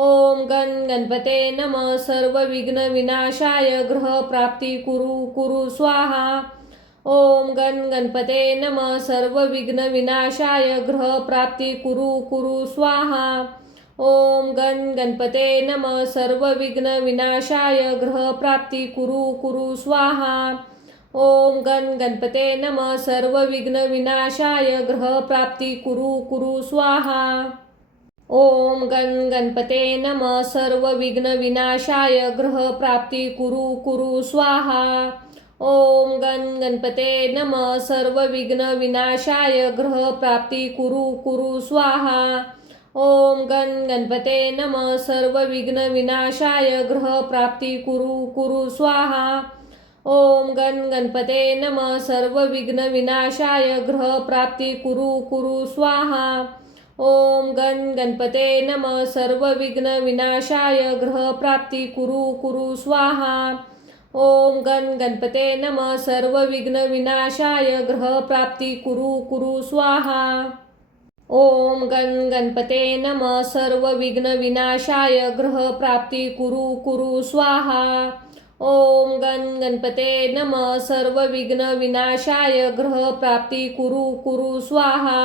ओम गण गणपते नमः सर्व विघ्न विनाशाय ग्रह प्राप्ती कुरु कुरु स्वाहा। ओम गण गणपते नमः सर्व विघ्न विनाशाय ग्रह प्राप्ती कुरु कुरु स्वाहा। ओम गण गणपते नमः सर्व विघ्न विनाशाय ग्रह प्राप्ती कुरु कुरु स्वाहा। ओम गण गणपते नमः सर्व विघ्न विनाशाय ग्रह प्राप्ती कुरु कुरु स्वाहा। ओम गण गणपते नमः सर्व विघ्न विनाशाय ग्रह प्राप्ती कुरु कुरु स्वाहा। ओम गण गणपते नमः सर्व विघ्न विनाशाय ग्रह प्राप्ती कुरु कुरु स्वाहा। ओम गण गणपते नमः सर्व विघ्न विनाशाय ग्रह प्राप्ती कुरु कुरु स्वाहा। ओम गण गणपते नमः सर्व विघ्न विनाशाय ग्रह प्राप्ती कुरु कुरु स्वाहा। ओम गण गणपते नमः सर्व विघ्न विनाशाय ग्रह प्राप्ती कुरु कुरु स्वाहा। ओम गण गणपते नमः सर्व विघ्न विनाशाय ग्रह प्राप्ती कुरु कुरु स्वाहा। ओम गण गणपते नमः सर्व विघ्न विनाशाय ग्रह प्राप्ती कुरु कुरु स्वाहा। ओम गण गणपते नमः सर्व विघ्न विनाशाय ग्रह प्राप्ती कुरु कुरु स्वाहा।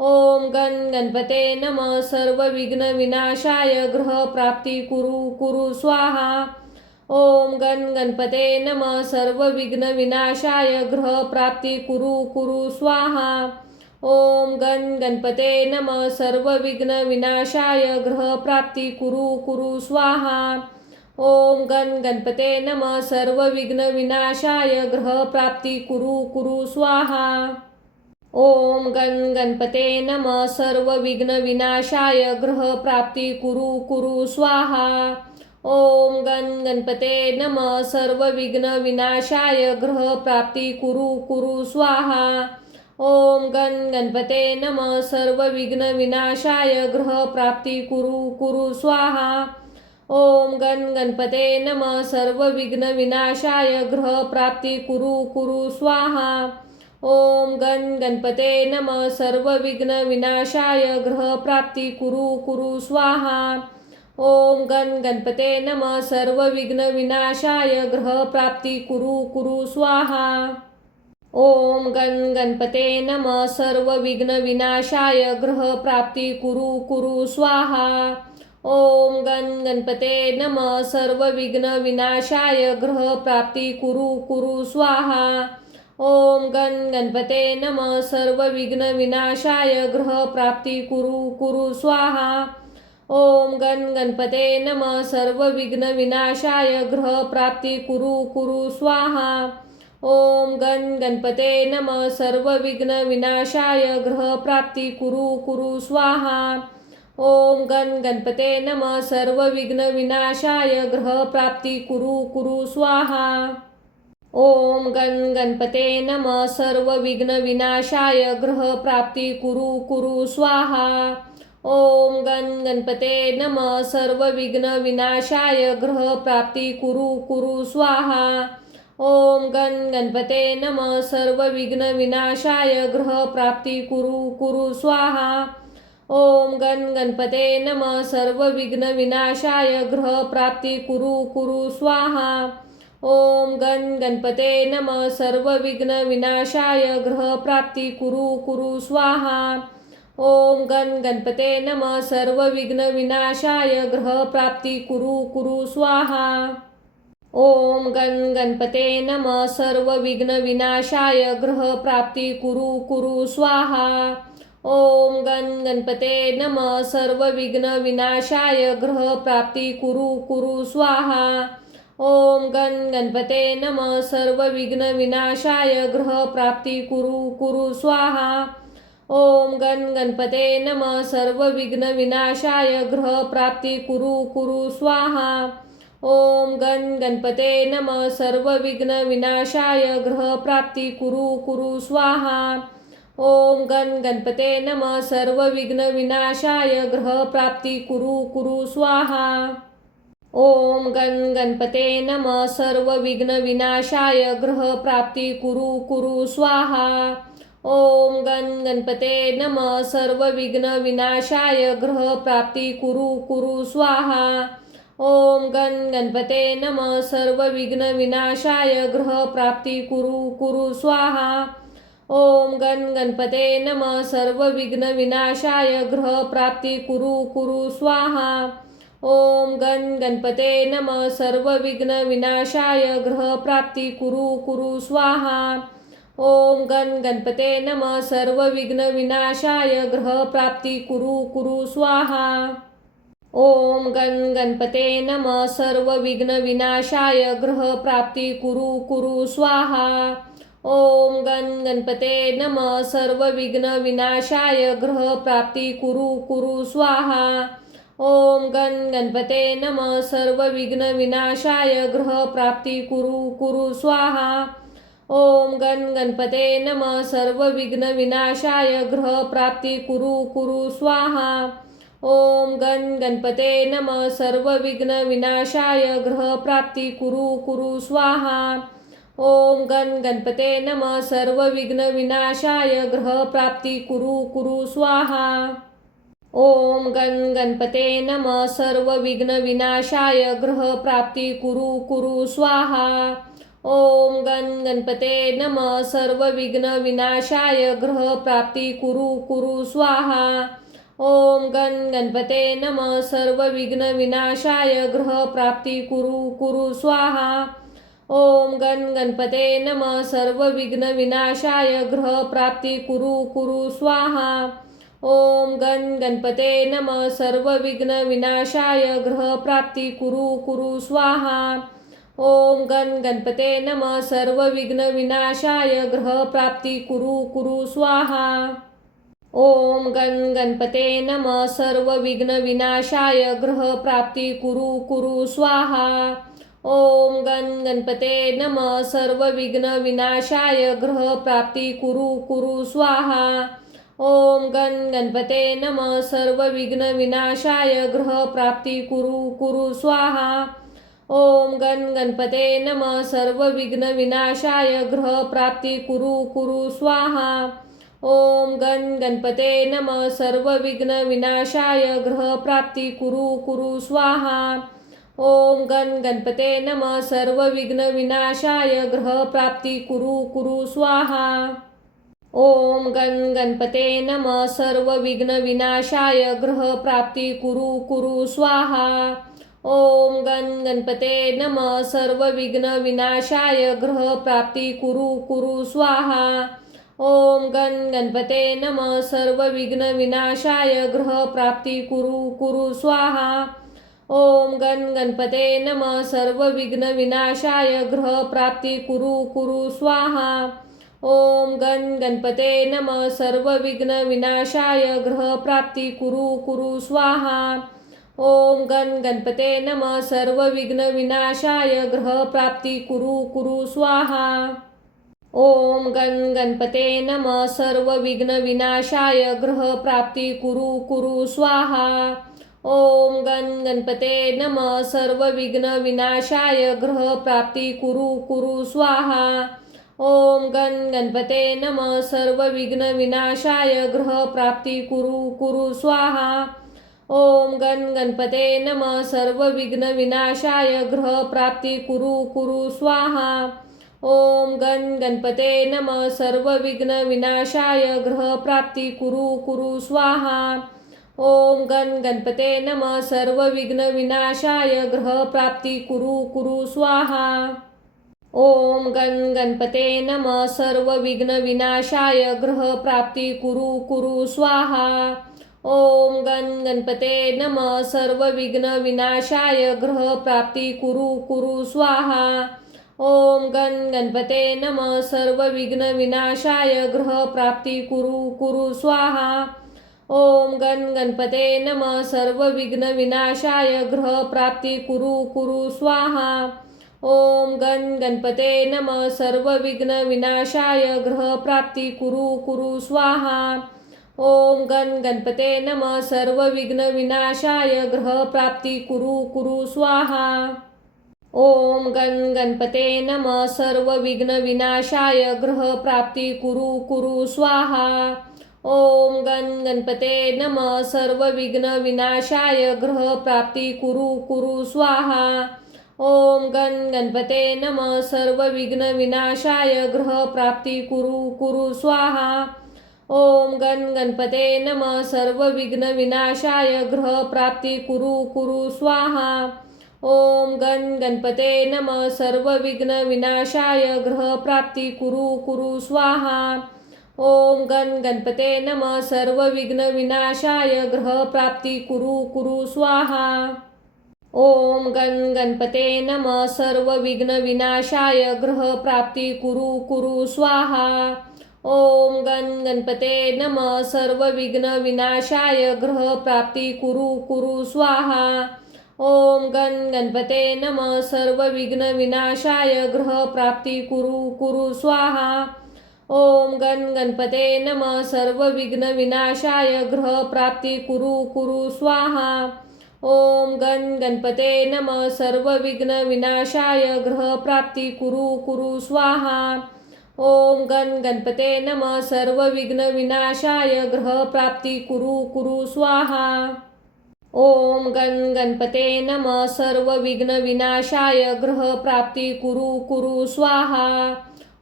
ओम गण गणपते नमः सर्व विघ्न विनाशाय ग्रह प्राप्ती कुरु कुरु स्वाहा। ओम गण गणपते नमः सर्व विघ्न विनाशाय ग्रह प्राप्ती कुरु कुरु स्वाहा। ओम गण गणपते नमः सर्व विघ्न विनाशाय ग्रह प्राप्ती कुरु कुरु स्वाहा। ओम गण गणपते नमः सर्व विघ्न विनाशाय ग्रह प्राप्ती कुरु कुरु स्वाहा। ओम गण गणपते नमः सर्व विघ्न विनाशाय ग्रह प्राप्ती कुरु कुरु स्वाहा। ओम गण गणपते नमः सर्व विघ्न विनाशाय ग्रह प्राप्ती कुरु कुरु स्वाहा। ओम गण गणपते नमः सर्व विघ्न विनाशाय ग्रह प्राप्ती कुरु कुरु स्वाहा। ओम गण गणपते नमः सर्व विघ्न विनाशाय ग्रह प्राप्ती कुरु कुरु स्वाहा। ओम गण गणपते नमः सर्व विघ्न विनाशाय ग्रह प्राप्ती कुरु कुरु स्वाहा। ओम गण गणपते नमः सर्व विघ्न विनाशाय ग्रह प्राप्ती कुरु कुरु स्वाहा। ओम गण गणपते नमः सर्व विघ्न विनाशाय ग्रह प्राप्ती कुरु कुरु स्वाहा। ओम गण गणपते नमः सर्व विघ्न विनाशाय ग्रह प्राप्ती कुरु कुरु स्वाहा। ओम गण गणपते नमः सर्व विघ्न विनाशाय ग्रह प्राप्ती कुरु कुरु स्वाहा। ओम गण गणपते नमः सर्व विघ्न विनाशाय ग्रह प्राप्ती कुरु कुरु स्वाहा। ओम गण गणपते नमः सर्व विघ्न विनाशाय ग्रह प्राप्ती कुरु कुरु स्वाहा। ओम गण गणपते नमः सर्व विघ्न विनाशाय ग्रह प्राप्ती कुरु कुरु स्वाहा। ओम गण गणपते नमः सर्व विघ्न विनाशाय ग्रह प्राप्ती कुरु कुरु स्वाहा। ओम गण गणपते नमः सर्व विघ्न विनाशाय ग्रह प्राप्ती कुरु कुरु स्वाहा। ओम गण गणपते नमः सर्व विघ्न विनाशाय ग्रह प्राप्ती कुरु कुरु स्वाहा। ओम गण गणपते नमः सर्व विघ्न विनाशाय ग्रह प्राप्ती कुरु कुरु स्वाहा। ओम गण गणपते नमः सर्व विघ्न विनाशाय ग्रह प्राप्ती कुरु कुरु स्वाहा। ओम गण गणपते नमः सर्व विघ्न विनाशाय ग्रह प्राप्ती कुरु कुरु स्वाहा। ओम गण गणपते नमः सर्व विघ्न विनाशाय ग्रह प्राप्ती कुरु कुरु स्वाहा। ओम गण गणपते नमः सर्व विघ्न विनाशाय ग्रह प्राप्ती कुरु कुरु स्वाहा। ओम गण गणपते नमः सर्व विघ्न विनाशाय ग्रह प्राप्ती कुरु कुरु स्वाहा। ओम गण गणपते नमः सर्व विघ्न विनाशाय ग्रह प्राप्ती कुरु कुरु स्वाहा। ओम गण गणपते नमः सर्व विघ्न विनाशाय ग्रह प्राप्ती कुरु कुरु स्वाहा। ओम गण गणपते नमः सर्व विघ्न विनाशाय ग्रह प्राप्ती कुरु कुरु स्वाहा। ओम गण गणपते नमः सर्व विघ्न विनाशाय ग्रह प्राप्ती कुरु कुरु स्वाहा। ओम गण गणपते नमः सर्व विघ्न विनाशाय ग्रह प्राप्ती कुरु कुरु स्वाहा। ओम गण गणपते नमः सर्व विघ्न विनाशाय ग्रह प्राप्ती कुरु कुरु स्वाहा। ओम गण गणपते नमः सर्व विघ्न विनाशाय ग्रह प्राप्ती कुरु कुरु स्वाहा। ओम गण गणपते नमः सर्व विघ्न विनाशाय ग्रह प्राप्ती कुरु कुरु स्वाहा। ओम गण गणपते नमः सर्व विघ्न विनाशाय ग्रह प्राप्ती कुरु कुरु स्वाहा। ओम गण गणपते नमः सर्व विघ्न विनाशाय ग्रह प्राप्ती कुरु कुरु स्वाहा। ओम गण गणपते नमः सर्व विघ्न विनाशाय ग्रह प्राप्ती कुरु कुरु स्वाहा। ओम गण गणपते नमः सर्व विघ्न विनाशाय ग्रह प्राप्ती कुरु कुरु स्वाहा। ओम गण गणपते नमः सर्व विघ्न विनाशाय ग्रह प्राप्ती कुरु कुरु स्वाहा। ओम गण गणपते नमः सर्व विघ्न विनाशाय ग्रह प्राप्ती कुरु कुरु स्वाहा। ओम गण गणपते नमः सर्व विघ्न विनाशाय ग्रह प्राप्ती कुरु कुरु स्वाहा। ओम गण गणपते नमः सर्व विघ्न विनाशाय ग्रह प्राप्ती कुरु कुरु स्वाहा। ओम गण गणपते नमः सर्व विघ्न विनाशाय ग्रह प्राप्ती कुरु कुरु स्वाहा। ओम गण गणपते नमः सर्व विघ्न विनाशाय ग्रह प्राप्ती कुरु कुरु स्वाहा। ओम गण गणपते नमः सर्व विघ्न विनाशाय ग्रह प्राप्ती कुरु कुरु स्वाहा। ओम गण गणपते नमः सर्व विघ्न विनाशाय ग्रह प्राप्ती कुरु कुरु स्वाहा। ओम गण गणपते नमः सर्व विघ्न विनाशाय ग्रह प्राप्ती कुरु कुरु स्वाहा। ओम गण गणपते नमः सर्व विघ्न विनाशाय ग्रह प्राप्ती कुरु कुरु स्वाहा। ओम गणपते नमः सर्व विघ्न विनाशाय ग्रह प्राप्ती कुरु कुरु स्वाहा। ओम गणपते नमः सर्व विघ्न विनाशाय ग्रह प्राप्ती कुरु कुरु स्वाहा। ओम गणपते नमः सर्व विघ्न विनाशाय ग्रह प्राप्ती कुरु कुरु स्वाहा। ओम गणपते नमः सर्व विघ्न विनाशाय ग्रह प्राप्ती कुरु कुरु स्वाहा। ओम गणपते नमः सर्व विघ्न विनाशाय ग्रह प्राप्ती कुरु कुरु स्वाहा। ओम गणपते नमः सर्व विघ्न विनाशाय ग्रह प्राप्ती कुरु कुरु स्वाहा। ओम गणपते नमः सर्व विघ्न विनाशाय ग्रह प्राप्ती कुरु कुरु स्वाहा। ओम गणपते नमः सर्व विघ्न विनाशाय ग्रह प्राप्ती कुरु कुरु स्वाहा। ओम गणपते नमः सर्व विघ्न विनाशाय ग्रह प्राप्ती कुरु कुरु स्वाहा। ओम गणपते नमः सर्व विघ्न विनाशाय ग्रह प्राप्ती कुरु कुरु स्वाहा। ओम गणपते नमः सर्व विघ्न विनाशाय ग्रह प्राप्ती कुरु कुरु स्वाहा। ओम गणपते नमः सर्व विघ्न विनाशाय ग्रह प्राप्ती कुरु कुरु स्वाहा। ओम गणपते नमः सर्व विघ्न विनाशाय ग्रह प्राप्ती कुरु कुरु स्वाहा। ओम गणपते नमः सर्व विघ्न विनाशाय ग्रह प्राप्ती कुरु कुरु स्वाहा। ओम गणपते नमः सर्व विघ्न विनाशाय ग्रह प्राप्ती कुरु कुरु स्वाहा। ओम गणपते नमः सर्व विघ्न विनाशाय ग्रह प्राप्ती कुरु कुरु स्वाहा। ओम गणपते नमः सर्व विघ्न विनाशाय ग्रह प्राप्ती कुरु कुरु स्वाहा। ओम गणपते नमः सर्व विघ्न विनाशाय ग्रह प्राप्ती कुरु कुरु स्वाहा। ओम गणपते नमः सर्व विघ्न विनाशाय ग्रह प्राप्ती कुरु कुरु स्वाहा। ओम गणपते नमः सर्व विघ्न विनाशाय ग्रह प्राप्ती कुरु कुरु स्वाहा। ओम गणपते नमः सर्व विघ्न विनाशाय ग्रह प्राप्ती कुरु कुरु स्वाहा। ओम गणपते नमः सर्व विघ्न विनाशाय ग्रह प्राप्ती कुरु कुरु स्वाहा। ओम गणपते नमः सर्व विघ्न विनाशाय ग्रह प्राप्ती कुरु कुरु स्वाहा। ओम गणपते नमः सर्व विघ्न विनाशाय ग्रह प्राप्ती कुरु कुरु स्वाहा। ओम गणपते नमः सर्व विघ्न विनाशाय ग्रह प्राप्ती कुरु कुरु स्वाहा। ओम गणपते नमः सर्व विघ्न विनाशाय ग्रह प्राप्ती कुरु कुरु स्वाहा। ओम गणपते नमः सर्व विघ्न विनाशाय ग्रह प्राप्ती कुरु कुरु स्वाहा। ओम गणपते नमः सर्व विघ्न विनाशाय ग्रह प्राप्ती कुरु कुरु स्वाहा। ओम गणपते नमः सर्व विघ्न विनाशाय ग्रह प्राप्ती कुरु कुरु स्वाहा। ओम गणपते नमः सर्व विघ्न विनाशाय ग्रह प्राप्ती कुरु कुरु स्वाहा। ओम गणपते नमः सर्व विघ्न विनाशाय ग्रह प्राप्ती कुरु कुरु स्वाहा। ओम गणपते नमः सर्व विघ्न विनाशाय ग्रह प्राप्ती कुरु कुरु स्वाहा। ओम गणपते नमः सर्व विघ्न विनाशाय ग्रह प्राप्ती कुरु कुरु स्वाहा। ओम गणपते नमः सर्व विघ्न विनाशाय ग्रह प्राप्ती कुरु कुरु स्वाहा। ओम गणपते नमः सर्व विघ्न विनाशाय ग्रह प्राप्ती कुरु कुरु स्वाहा। ओम गणपते नमः सर्व विघ्न विनाशाय ग्रह प्राप्ती कुरु कुरु स्वाहा।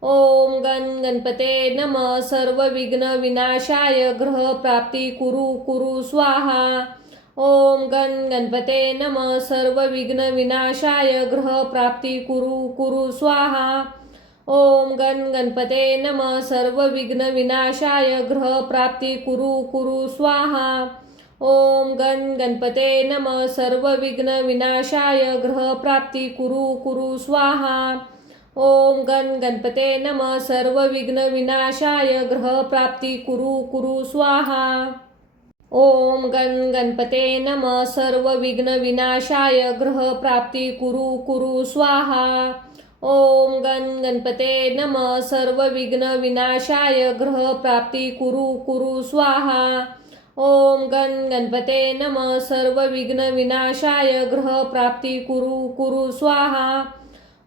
ओम गणपते नमः सर्व विघ्न विनाशाय ग्रह प्राप्ती कुरु कुरु स्वाहा। ओम गणपते नमः सर्व विघ्न विनाशाय ग्रह प्राप्ती कुरु कुरु स्वाहा। ओम गणपते नमः सर्व विघ्न विनाशाय ग्रह प्राप्ती कुरु कुरु स्वाहा। ओम गणपते नमः सर्व विघ्न विनाशाय ग्रह प्राप्ती कुरु कुरु स्वाहा। ओम गणपते नमः सर्व विघ्न विनाशाय ग्रह प्राप्ती कुरु कुरु स्वाहा। ओम गणपते नमः सर्व विघ्न विनाशाय ग्रह प्राप्ती कुरु कुरु स्वाहा। ओम गणपते नमः सर्व विघ्न विनाशाय ग्रह प्राप्ती कुरु कुरु स्वाहा। ओम गणपते नमः सर्व विघ्न विनाशाय ग्रह प्राप्ती कुरु कुरु स्वाहा।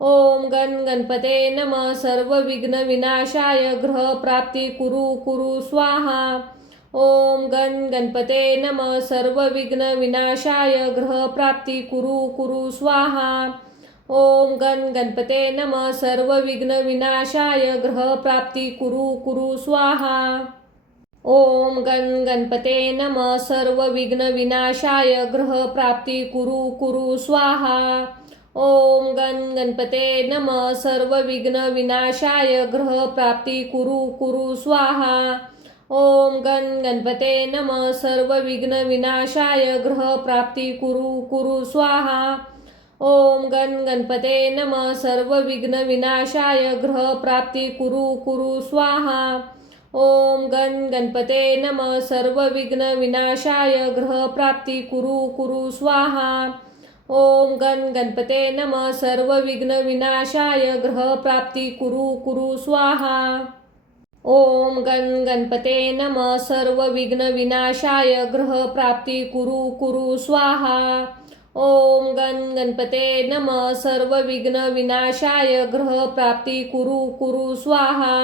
ओम गणपते नमः सर्व विघ्न विनाशाय ग्रह प्राप्ती कुरु कुरु स्वाहा। ओम गणपते नमः सर्व विघ्न विनाशाय ग्रह प्राप्ती कुरु कुरु स्वाहा। ओम गणपते नमः सर्व विघ्न विनाशाय ग्रह प्राप्ती कुरु कुरु स्वाहा। ओम गणपते नमः सर्व विघ्न विनाशाय ग्रह प्राप्ती कुरु कुरु स्वाहा। ओम गणपते नमः सर्व विघ्न विनाशाय ग्रह प्राप्ती कुरु कुरु स्वाहा। ओम गणपते नमः सर्व विघ्न विनाशाय ग्रह प्राप्ती कुरु कुरु स्वाहा। ओम गणपते नमः सर्व विघ्न विनाशाय ग्रह प्राप्ती कुरु कुरु स्वाहा। ओम गणपते नमः सर्व विघ्न विनाशाय ग्रह प्राप्ती कुरु कुरु स्वाहा। ओम गणपते नमः सर्व विघ्न विनाशाय ग्रह प्राप्ती कुरु कुरु स्वाहा। ओम गणपते नमः सर्व विघ्न विनाशाय ग्रह प्राप्ती कुरु कुरु स्वाहा। ओम गणपते नमः सर्व विघ्न विनाशाय ग्रह प्राप्ती कुरु कुरु स्वाहा।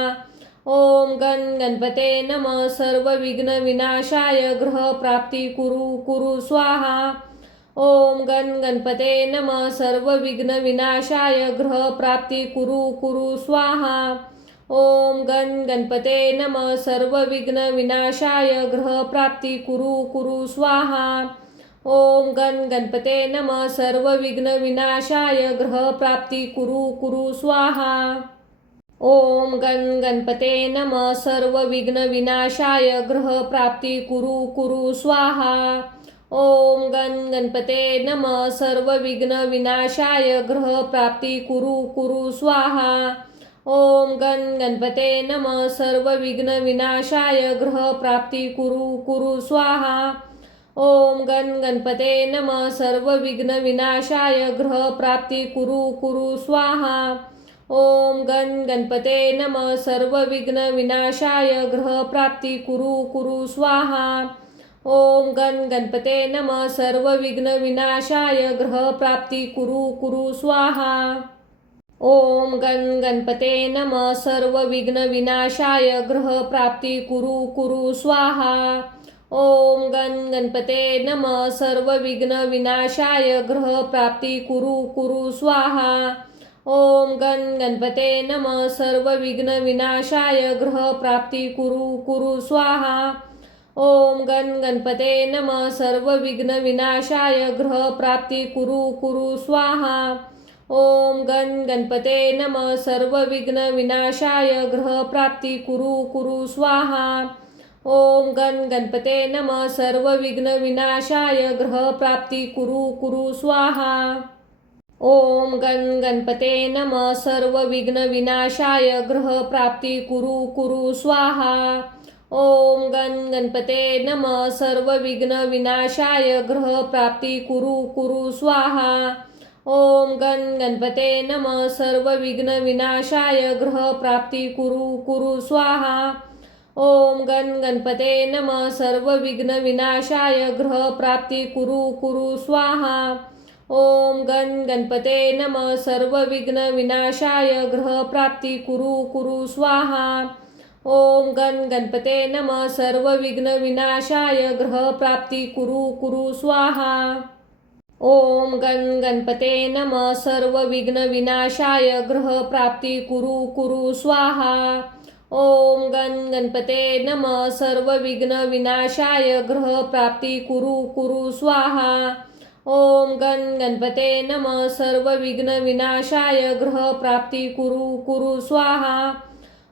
ओम गणपते नमः सर्व विघ्न विनाशाय ग्रह प्राप्ती कुरु कुरु स्वाहा। ओम गणपते नमः सर्व विघ्न विनाशाय ग्रह प्राप्ती कुरु कुरु स्वाहा। ओम गणपते नमः सर्व विघ्न विनाशाय ग्रह प्राप्ती कुरु कुरु स्वाहा। ओम गणपते नमः सर्व विघ्न विनाशाय ग्रह प्राप्ती कुरु कुरु स्वाहा। ओम गणपते नमः सर्व विघ्न विनाशाय ग्रह प्राप्ती कुरु कुरु स्वाहा। ओम गणपते नमः सर्व विघ्न विनाशाय ग्रह प्राप्ती कुरु कुरु स्वाहा। ओम गणपते नमः सर्व विघ्न विनाशाय ग्रह प्राप्ती कुरु कुरु स्वाहा। ओम गणपते नमः सर्व विघ्न विनाशाय ग्रह प्राप्ती कुरु कुरु स्वाहा। ओम गणपते नमः सर्व विघ्न विनाशाय ग्रह प्राप्ती कुरु कुरु स्वाहा। ओम गणपते नमः सर्व विघ्न विनाशाय ग्रह प्राप्ती कुरु कुरु स्वाहा। ओम गणपते नमः सर्व विघ्न विनाशाय ग्रह प्राप्ती कुरु कुरु स्वाहा। ओम गणपते नमः सर्व विघ्न विनाशाय ग्रह प्राप्ती कुरु कुरु स्वाहा। ओम गणपते नमः सर्व विघ्न विनाशाय ग्रह प्राप्ती कुरु कुरु स्वाहा। ओम गणपते नमः सर्व विघ्न विनाशाय ग्रह प्राप्ती कुरु कुरु स्वाहा। ओम गणपते नमः सर्व विघ्न विनाशाय ग्रह प्राप्ती कुरु कुरु स्वाहा। ओम गणपते नमः सर्व विघ्न विनाशाय ग्रह प्राप्ती कुरु कुरु स्वाहा। ओम गणपते नमः सर्व विघ्न विनाशाय ग्रह प्राप्ती कुरु कुरु स्वाहा। ओम गणपते नमः सर्व विघ्न विनाशाय ग्रह प्राप्ती कुरु कुरु स्वाहा। ओम गणपते नमः सर्व विघ्न विनाशाय ग्रह प्राप्ती कुरु कुरु स्वाहा। ओम गणपते नमः सर्व विघ्न विनाशाय ग्रह प्राप्ती कुरु कुरु स्वाहा। ओम गणपते नमः सर्व विघ्न विनाशाय ग्रह प्राप्ती कुरु कुरु स्वाहा। ओम गणपते नमः सर्व विघ्न विनाशाय ग्रह प्राप्ती कुरु कुरु स्वाहा। ओम गणपते नमः सर्व विघ्न विनाशाय ग्रह प्राप्ती कुरु कुरु स्वाहा। ओम गणपते नमः सर्व विघ्न विनाशाय ग्रह प्राप्ती कुरु कुरु स्वाहा। ओम गणपते नमः सर्व विघ्न विनाशाय ग्रह प्राप्ती कुरु कुरु स्वाहा।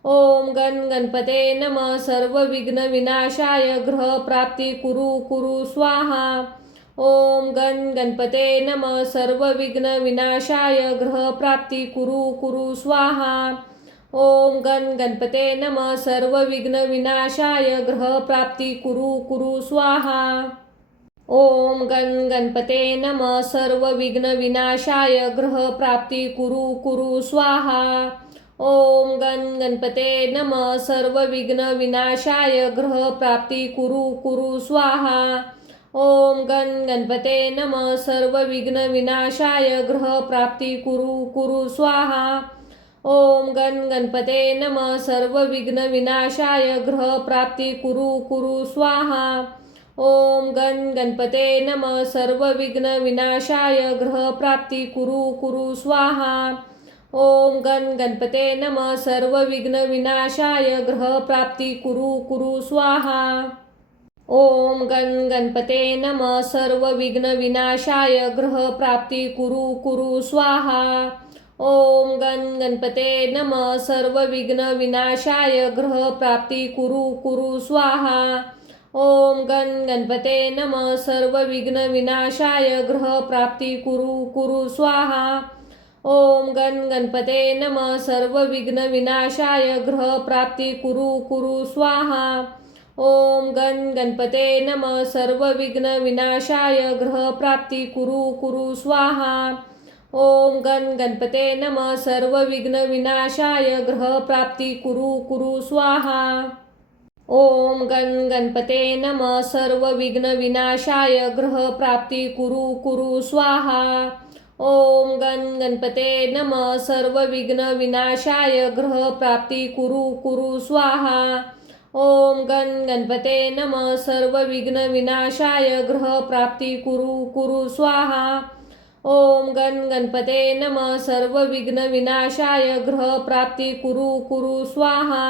ओम गणपते नमः सर्व विघ्न विनाशाय ग्रह प्राप्ती कुरु कुरु स्वाहा। ओम गणपते नमः सर्व विघ्न विनाशाय ग्रह प्राप्ती कुरु कुरु स्वाहा। ओम गण गणपते नमः सर्व विघ्न विनाशाय ग्रह प्राप्ती कुरु कुरु स्वाहा। ओम गण गणपते नमः सर्व विघ्न विनाशाय ग्रह प्राप्ती कुरु कुरु स्वाहा। ओम गण गणपते नमः सर्व विघ्न विनाशाय ग्रह प्राप्ती कुरु कुरु स्वाहा। ओम गण गणपते नमः सर्व विघ्न विनाशाय ग्रह प्राप्ती कुरु कुरु स्वाहा। ओम गण गणपते नमः सर्व विघ्न विनाशाय ग्रह प्राप्ती कुरु कुरु स्वाहा। ओम गण गणपते नमः सर्व विघ्न विनाशाय ग्रह प्राप्ती कुरु कुरु स्वाहा। ओम गण गणपते नमः सर्व विघ्न विनाशाय ग्रह प्राप्ती कुरु कुरु स्वाहा। ओम गण गणपते नमः सर्व विघ्न विनाशाय ग्रह प्राप्ती कुरु कुरु स्वाहा। ओम गण गणपते नमः सर्व विघ्न विनाशाय ग्रह प्राप्ती कुरु कुरु स्वाहा। ओम गण गणपते नमः सर्व विघ्न विनाशाय ग्रह प्राप्ती कुरु कुरु स्वाहा। ओम गण गणपते नमः सर्व विघ्न विनाशाय ग्रह प्राप्ती कुरु कुरु स्वाहा। ओम गण गणपते नमः सर्व विघ्न विनाशाय ग्रह प्राप्ती कुरु कुरु स्वाहा। ओम गण गणपते नमः सर्व विघ्न विनाशाय ग्रह प्राप्ती कुरु कुरु स्वाहा। ओम गण गणपते नमः सर्व विघ्न विनाशाय ग्रह प्राप्ती कुरु कुरु स्वाहा। ओम गण गणपते नमः सर्व विघ्न विनाशाय ग्रह प्राप्ती कुरु कुरु स्वाहा। ओम गण गणपते नमः सर्व विघ्न विनाशाय ग्रह प्राप्ती कुरु कुरु स्वाहा। ओम गण गणपते नमः सर्व विघ्न विनाशाय ग्रह प्राप्ती कुरु कुरु स्वाहा।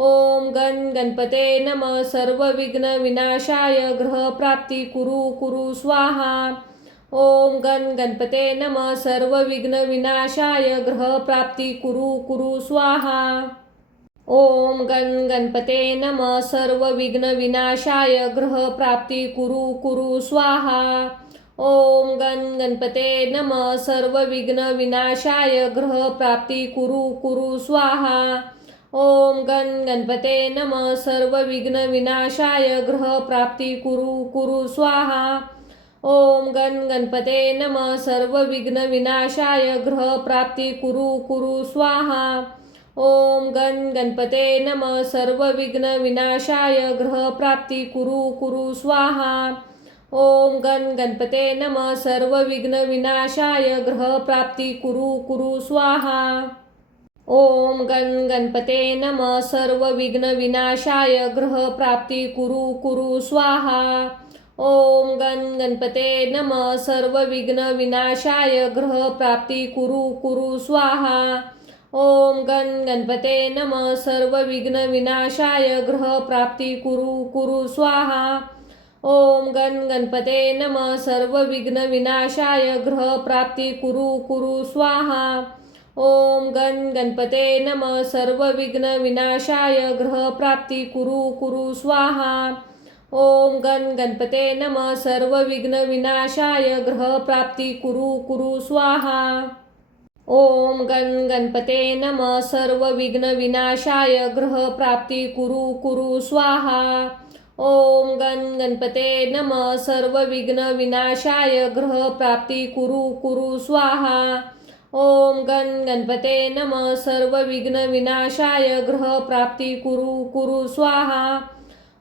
ओम गण गणपते नमः सर्व विघ्न विनाशाय ग्रह प्राप्ती कुरु कुरु स्वाहा। ओम गण गणपते नमः सर्व विघ्न विनाशाय ग्रह प्राप्ती कुरु कुरु स्वाहा। ओम गण गणपते नमः सर्व विघ्न विनाशाय ग्रह प्राप्ती कुरु कुरु स्वाहा। ओम गण गणपते नमः सर्व विघ्न विनाशाय ग्रह प्राप्ती कुरु कुरु स्वाहा। ओम गण गणपते नमः सर्व विघ्न विनाशाय ग्रह प्राप्ती कुरु कुरु स्वाहा। ओम गण गणपते नमः सर्व विघ्न विनाशाय ग्रह प्राप्ती कुरु कुरु स्वाहा। ओम गण गणपते नमः सर्व विघ्न विनाशाय ग्रह प्राप्ती कुरु कुरु स्वाहा। ओम गण गणपते नमः सर्व विघ्न विनाशाय ग्रह प्राप्ती कुरु कुरु स्वाहा। ओम गण गणपते नमः सर्व विघ्न विनाशाय ग्रह प्राप्ती कुरु कुरु स्वाहा। ओम गण गणपते नमः सर्व विघ्न विनाशाय ग्रह प्राप्ती कुरु कुरु स्वाहा। ओम गण गणपते नमः सर्व विघ्न विनाशाय ग्रह प्राप्ती कुरु कुरु स्वाहा। ओम गण गणपते नमः सर्व विघ्न विनाशाय ग्रह प्राप्ती कुरु कुरु स्वाहा। ओम गण गणपते नमः सर्व विघ्न विनाशाय ग्रह प्राप्ती कुरु कुरु स्वाहा। ओम गण गणपते नमः सर्व विघ्न विनाशाय ग्रह प्राप्ती कुरु कुरु स्वाहा। ओम गण गणपते नमः सर्व विघ्न विनाशाय ग्रह प्राप्ती कुरु कुरु स्वाहा। ओम गण गणपते नमः सर्व विघ्न विनाशाय ग्रह प्राप्ती कुरु कुरु स्वाहा। ओम गण गणपते नमः सर्व विघ्न विनाशाय ग्रह प्राप्ती कुरु कुरु स्वाहा।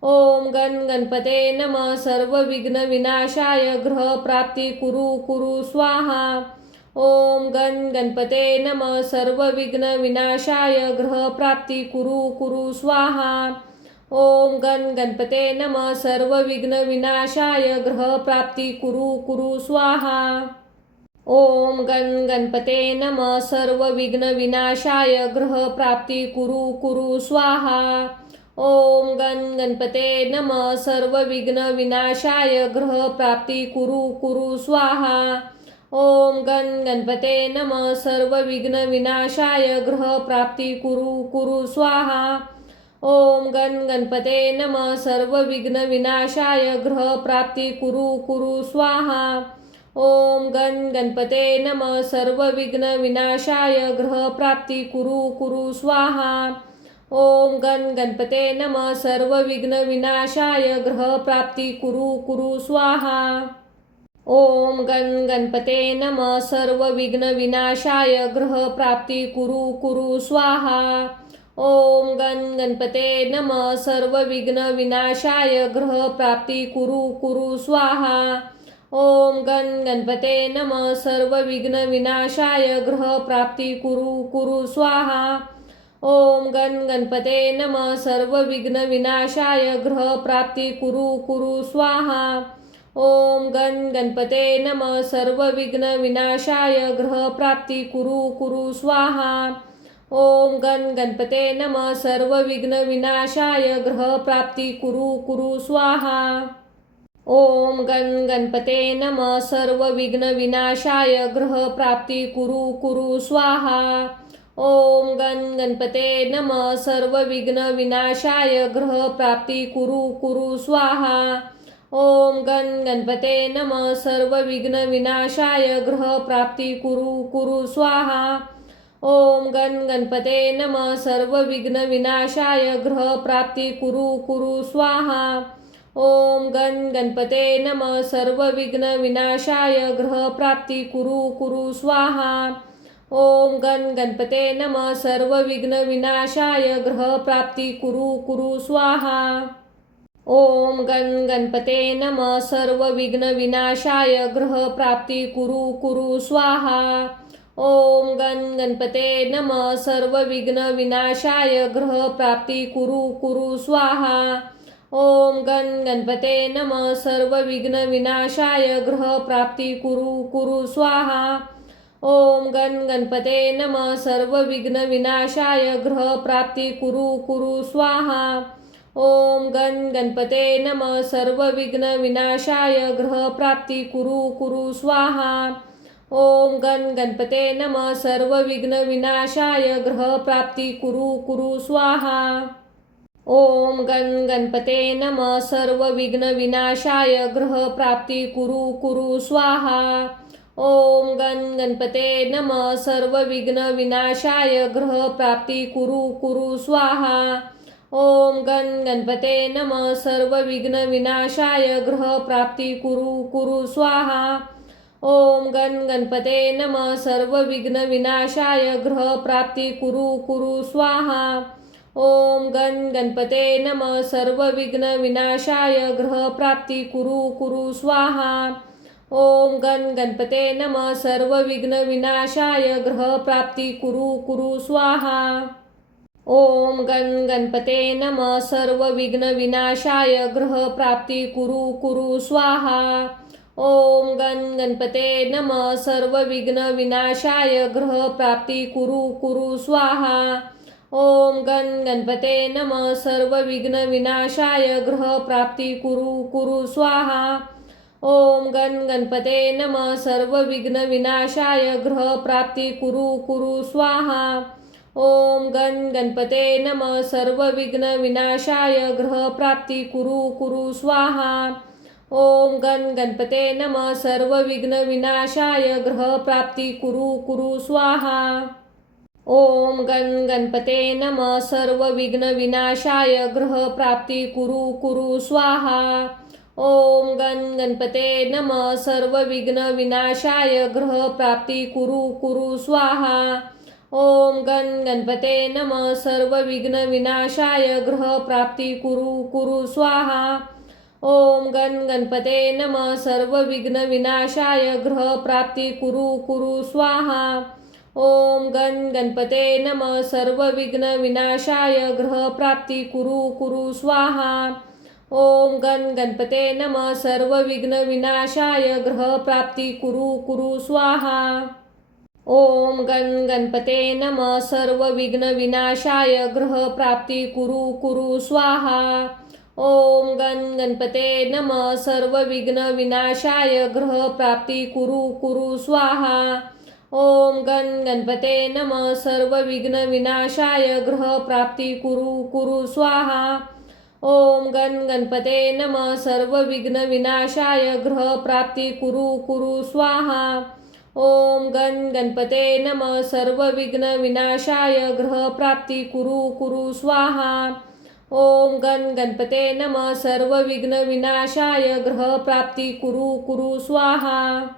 ओम गण गणपते नमः सर्व विघ्न विनाशाय ग्रह प्राप्ती कुरु कुरु स्वाहा। ओम गण गणपते नमः सर्व विघ्न विनाशाय ग्रह प्राप्ती कुरु कुरु स्वाहा। ओम गण गणपते नमः सर्व विघ्न विनाशाय ग्रह प्राप्ती कुरु कुरु स्वाहा। ओम गण गणपते नमः सर्व विघ्न विनाशाय ग्रह प्राप्ती कुरु कुरु स्वाहा। ओम गण गणपते नमः सर्व विघ्न विनाशाय ग्रह प्राप्ती कुरु कुरु स्वाहा। ओम गण गणपते नमः सर्व विघ्न विनाशाय ग्रह प्राप्ती कुरु कुरु स्वाहा। ओम गण गणपते नमः सर्व विघ्न विनाशाय ग्रह प्राप्ती कुरु कुरु स्वाहा। ओम गण गणपते नमः सर्व विघ्न विनाशाय ग्रह प्राप्ती कुरु कुरु स्वाहा। ओम गण गणपते नमः सर्व विघ्न विनाशाय ग्रह प्राप्ती कुरु कुरु स्वाहा। ओम गण गणपते नमः सर्व विघ्न विनाशाय ग्रह प्राप्ती कुरु कुरु स्वाहा। ओम गण गणपते नमः सर्व विघ्न विनाशाय ग्रह प्राप्ती कुरु कुरु स्वाहा। ओम गण गणपते नमः सर्व विघ्न विनाशाय ग्रह प्राप्ती कुरु कुरु स्वाहा। ओम गण गणपते नमः सर्व विघ्न विनाशाय ग्रह प्राप्ती कुरु कुरु स्वाहा। ओम गण गणपते नमः सर्व विघ्न विनाशाय ग्रह प्राप्ती कुरु कुरु स्वाहा। ओम गण गणपते नमः सर्व विघ्न विनाशाय ग्रह प्राप्ती कुरु कुरु स्वाहा। ओम गण गणपते नमः सर्व विघ्न विनाशाय ग्रह प्राप्ती कुरु कुरु स्वाहा। ओम गण गणपते नमः सर्व विघ्न विनाशाय ग्रह प्राप्ती कुरु कुरु स्वाहा। ओम गण गणपते नमः सर्व विघ्न विनाशाय ग्रह प्राप्ती कुरु कुरु स्वाहा। ओम गण गणपते नमः सर्व विघ्न विनाशाय ग्रह प्राप्ती कुरु कुरु स्वाहा। ओम गण गणपते नमः सर्व विघ्न विनाशाय ग्रह प्राप्ती कुरु कुरु स्वाहा। ओम गण गणपते नमः सर्व विघ्न विनाशाय ग्रह प्राप्ती कुरु कुरु स्वाहा। ओम गण गणपते नमः सर्व विघ्न विनाशाय ग्रह प्राप्ती कुरु कुरु स्वाहा। ओम गण गणपते नमः सर्व विघ्न विनाशाय ग्रह प्राप्ती कुरु कुरु स्वाहा। ओम गण गणपते नमः सर्व विघ्न विनाशाय ग्रह प्राप्ती कुरु कुरु स्वाहा। ओम गण गणपते नमः सर्व विघ्न विनाशाय ग्रह प्राप्ती कुरु कुरु स्वाहा। ओम गण गणपते नमः सर्व विघ्न विनाशाय ग्रह प्राप्ती कुरु कुरु स्वाहा। ओम गण गणपते नमः सर्व विघ्न विनाशाय ग्रह प्राप्ती कुरु कुरु स्वाहा। ओम गण गणपते नमः सर्व विघ्न विनाशाय ग्रह प्राप्ती कुरु कुरु स्वाहा। ओम गण गणपते नमः सर्व विघ्न विनाशाय ग्रह प्राप्ती कुरु कुरु स्वाहा। ओम गण गणपते नमः सर्व विघ्न विनाशाय ग्रह प्राप्ती कुरु कुरु स्वाहा। ओम गण गणपते नमः सर्व विघ्न विनाशाय ग्रह प्राप्ती कुरु कुरु स्वाहा। ओम गण गणपते नमः सर्व विघ्न विनाशाय ग्रह प्राप्ती कुरु कुरु स्वाहा। ओम गण गणपते नमः सर्व विघ्न विनाशाय ग्रह प्राप्ती कुरु कुरु स्वाहा। ओम गण गणपते नमः सर्व विघ्न विनाशाय ग्रह प्राप्ती कुरु कुरु स्वाहा। ओम गण गणपते नमः सर्व विघ्न विनाशाय ग्रह प्राप्ती कुरु कुरु स्वाहा। ओम गण गणपते नमः सर्व विघ्न विनाशाय ग्रह प्राप्ती कुरु कुरु स्वाहा। ओम गण गणपते नमः सर्व विघ्न विनाशाय ग्रह प्राप्ती कुरु कुरु स्वाहा। ओम गण गणपते नमः सर्व विघ्न विनाशाय ग्रह प्राप्ती कुरु कुरु स्वाहा। ओम गण गणपते नमः सर्व विघ्न विनाशाय ग्रह प्राप्ती कुरु कुरु स्वाहा। ओम गण गणपते नमः सर्व विघ्न विनाशाय ग्रह प्राप्ती कुरु कुरु स्वाहा। ओम गण गणपते नमः सर्व विघ्न विनाशाय ग्रह प्राप्ती कुरु कुरु स्वाहा। ओम गण गणपते नमः सर्व विघ्न विनाशाय ग्रह प्राप्ती कुरु कुरु स्वाहा। ओम गण गणपते नमः सर्व विघ्न विनाशाय ग्रह प्राप्ती कुरु कुरु स्वाहा। ओम गण गणपते नमः सर्व विघ्न विनाशाय ग्रह प्राप्ती कुरु कुरु स्वाहा। ओम गण गणपते नमः सर्व विघ्न विनाशाय ग्रह प्राप्ती कुरु कुरु स्वाहा। ओम गण गणपते नमः सर्व विघ्न विनाशाय ग्रह प्राप्ती कुरु कुरु स्वाहा। ओम गण गणपते नमः सर्व विघ्न विनाशाय ग्रह प्राप्ती कुरु कुरु स्वाहा। ओम गण गणपते नमः सर्व विघ्न विनाशाय ग्रह प्राप्ती कुरु कुरु स्वाहा। ओम गण गणपते नमः सर्व विघ्न विनाशाय ग्रह प्राप्ती कुरु कुरु स्वाहा। ओम गण गणपते नमः सर्व विघ्न विनाशाय ग्रह प्राप्ती कुरु कुरु स्वाहा। ओम गण गणपते नमः सर्व विघ्न विनाशाय ग्रह प्राप्ती कुरु कुरु स्वाहा।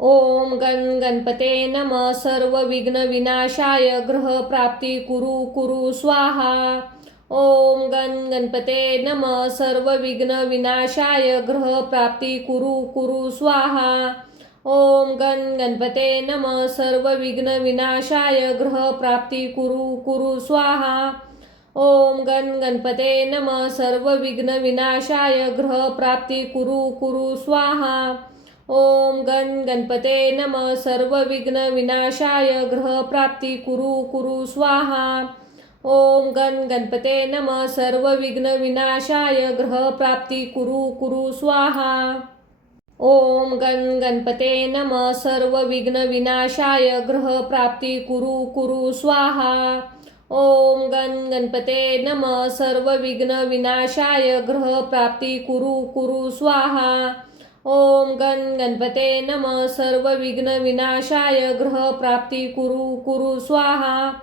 ओम गण गणपते नमः सर्व विघ्न विनाशाय ग्रह प्राप्ती कुरु कुरु स्वाहा। ओम गण गणपते नमः सर्व विघ्न विनाशाय ग्रह प्राप्ती कुरु कुरु स्वाहा। ओम गण गणपते नमः सर्व विघ्न विनाशाय ग्रह प्राप्ती कुरु कुरु स्वाहा। ओम गण गणपते नमः सर्व विघ्न विनाशाय ग्रह प्राप्ती कुरु कुरु स्वाहा। ओम गण गणपते नमः सर्व विघ्न विनाशाय ग्रह प्राप्ती कुरु कुरु स्वाहा। ओम गण गणपते नमः सर्व विघ्न विनाशाय ग्रह प्राप्ती कुरु कुरु स्वाहा। ओम गण गणपते नमः सर्व विघ्न विनाशाय ग्रह प्राप्ती कुरु कुरु स्वाहा। ओम गण गणपते नमः सर्व विघ्न विनाशाय ग्रह प्राप्ती कुरु कुरु स्वाहा। ओम गण गणपते नमः सर्व विघ्न विनाशाय ग्रह प्राप्ती कुरु कुरु स्वाहा।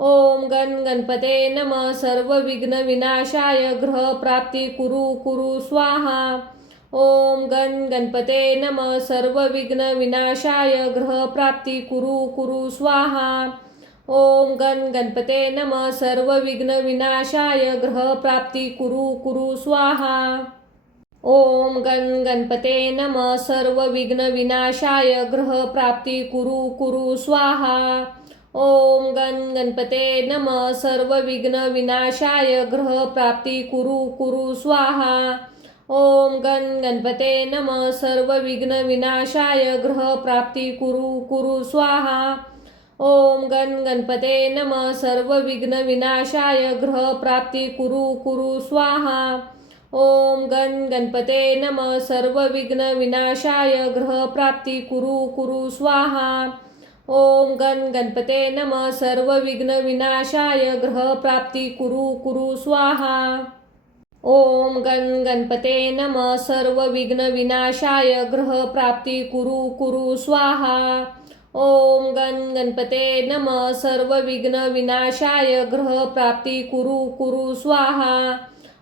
ओम गण गणपते नमः सर्व विघ्न विनाशाय ग्रह प्राप्ती कुरु कुरु स्वाहा। ओम गण गणपते नमः सर्व विघ्न विनाशाय ग्रह प्राप्ती कुरु कुरु स्वाहा। ओम गण गणपते नमः सर्व विघ्न विनाशाय ग्रह प्राप्ती कुरु कुरु स्वाहा। ओम गण गणपते नमः सर्व विघ्न विनाशाय ग्रह प्राप्ती कुरु कुरु स्वाहा। ओम गण गणपते नमः सर्व विघ्न विनाशाय ग्रह प्राप्ती कुरु कुरु स्वाहा। ओम गण गणपते नमः सर्व विघ्न विनाशाय ग्रह प्राप्ती कुरु कुरु स्वाहा। ओम गण गणपते नमः सर्व विघ्न विनाशाय ग्रह प्राप्ती कुरु कुरु स्वाहा। ओम गण गणपते नमः सर्व विघ्न विनाशाय ग्रह प्राप्ती कुरु कुरु स्वाहा। ओम गण गणपते नमः सर्व विघ्न विनाशाय ग्रह प्राप्ती कुरु कुरु स्वाहा। ओम गण गणपते नमः सर्व विघ्न विनाशाय ग्रह प्राप्ती कुरु कुरु स्वाहा। ओम गण गणपते नमः सर्व विघ्न विनाशाय ग्रह प्राप्ती कुरु कुरु स्वाहा।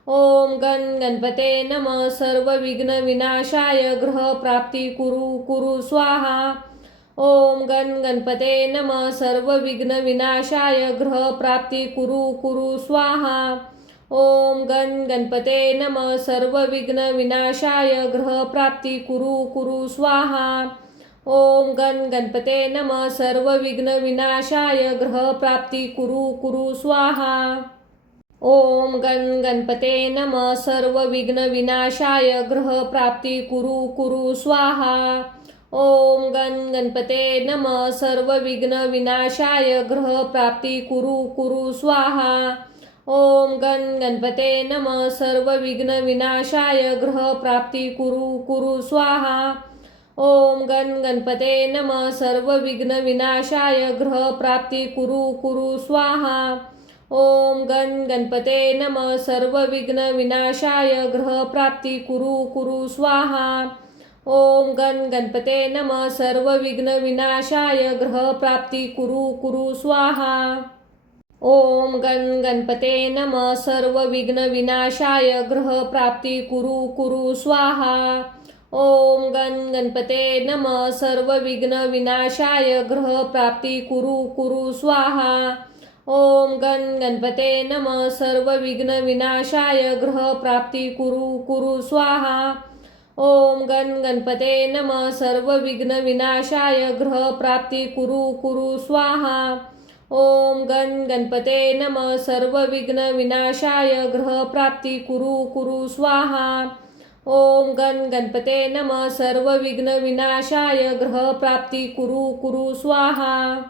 ओम गण गणपते नमः सर्व विघ्न विनाशाय ग्रह प्राप्ती कुरु कुरु स्वाहा। ओम गण गणपते नमः सर्व विघ्न विनाशाय ग्रह प्राप्ती कुरु कुरु स्वाहा। ओम गण गणपते नमः सर्व विघ्न विनाशाय ग्रह प्राप्ती कुरु कुरु स्वाहा। ओम गण गणपते नमः सर्व विघ्न विनाशाय ग्रह प्राप्ती कुरु कुरु स्वाहा। ओम गण गणपते नमः सर्व विघ्न विनाशाय ग्रह प्राप्ती कुरु कुरु स्वाहा। ओम गण गणपते नमः सर्व विघ्न विनाशाय ग्रह प्राप्ती कुरु कुरु स्वाहा। ओम गण गणपते नमः सर्व विघ्न विनाशाय ग्रह प्राप्ती कुरु कुरु स्वाहा। ओम गण गणपते नमः सर्व विघ्न विनाशाय ग्रह प्राप्ती कुरु कुरु स्वाहा। ओम गण गणपते नमः सर्व विघ्न विनाशाय ग्रह प्राप्ती कुरु कुरु स्वाहा। ओम गण गणपते नमः सर्व विघ्न विनाशाय ग्रह प्राप्ती कुरु कुरु स्वाहा। ओम गण गणपते नमः सर्व विघ्न विनाशाय ग्रह प्राप्ती कुरु कुरु स्वाहा। ओम गण गणपते नमः सर्व विघ्न विनाशाय ग्रह प्राप्ती कुरु कुरु स्वाहा। ओम गण गणपते नमः सर्व विघ्न विनाशाय ग्रह प्राप्ती कुरु कुरु स्वाहा। ओम गण गणपते नमः सर्व विघ्न विनाशाय ग्रह प्राप्ती कुरु कुरु स्वाहा। ओम गण गणपते नमः सर्व विघ्न विनाशाय ग्रह प्राप्ती कुरु कुरु स्वाहा। ओम गण गणपते नमः सर्व विघ्न विनाशाय ग्रह प्राप्ती कुरु कुरु स्वाहा।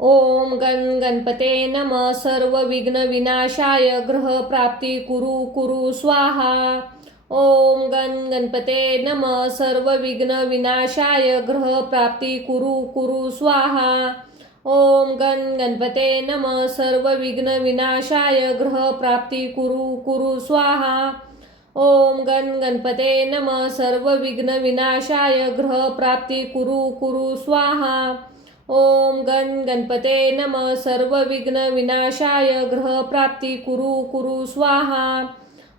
ओम गण गणपते नमः सर्व विघ्न विनाशाय ग्रह प्राप्ती कुरु कुरु स्वाहा। ओम गण गणपते नमः सर्व विघ्न विनाशाय ग्रह प्राप्ती कुरु कुरु स्वाहा। ओम गण गणपते नमः सर्व विघ्न विनाशाय ग्रह प्राप्ती कुरु कुरु स्वाहा। ओम गण गणपते नमः सर्व विघ्न विनाशाय ग्रह प्राप्ती कुरु कुरु स्वाहा। ओम गण गणपते नमः सर्व विघ्न विनाशाय ग्रह प्राप्ती कुरु कुरु स्वाहा।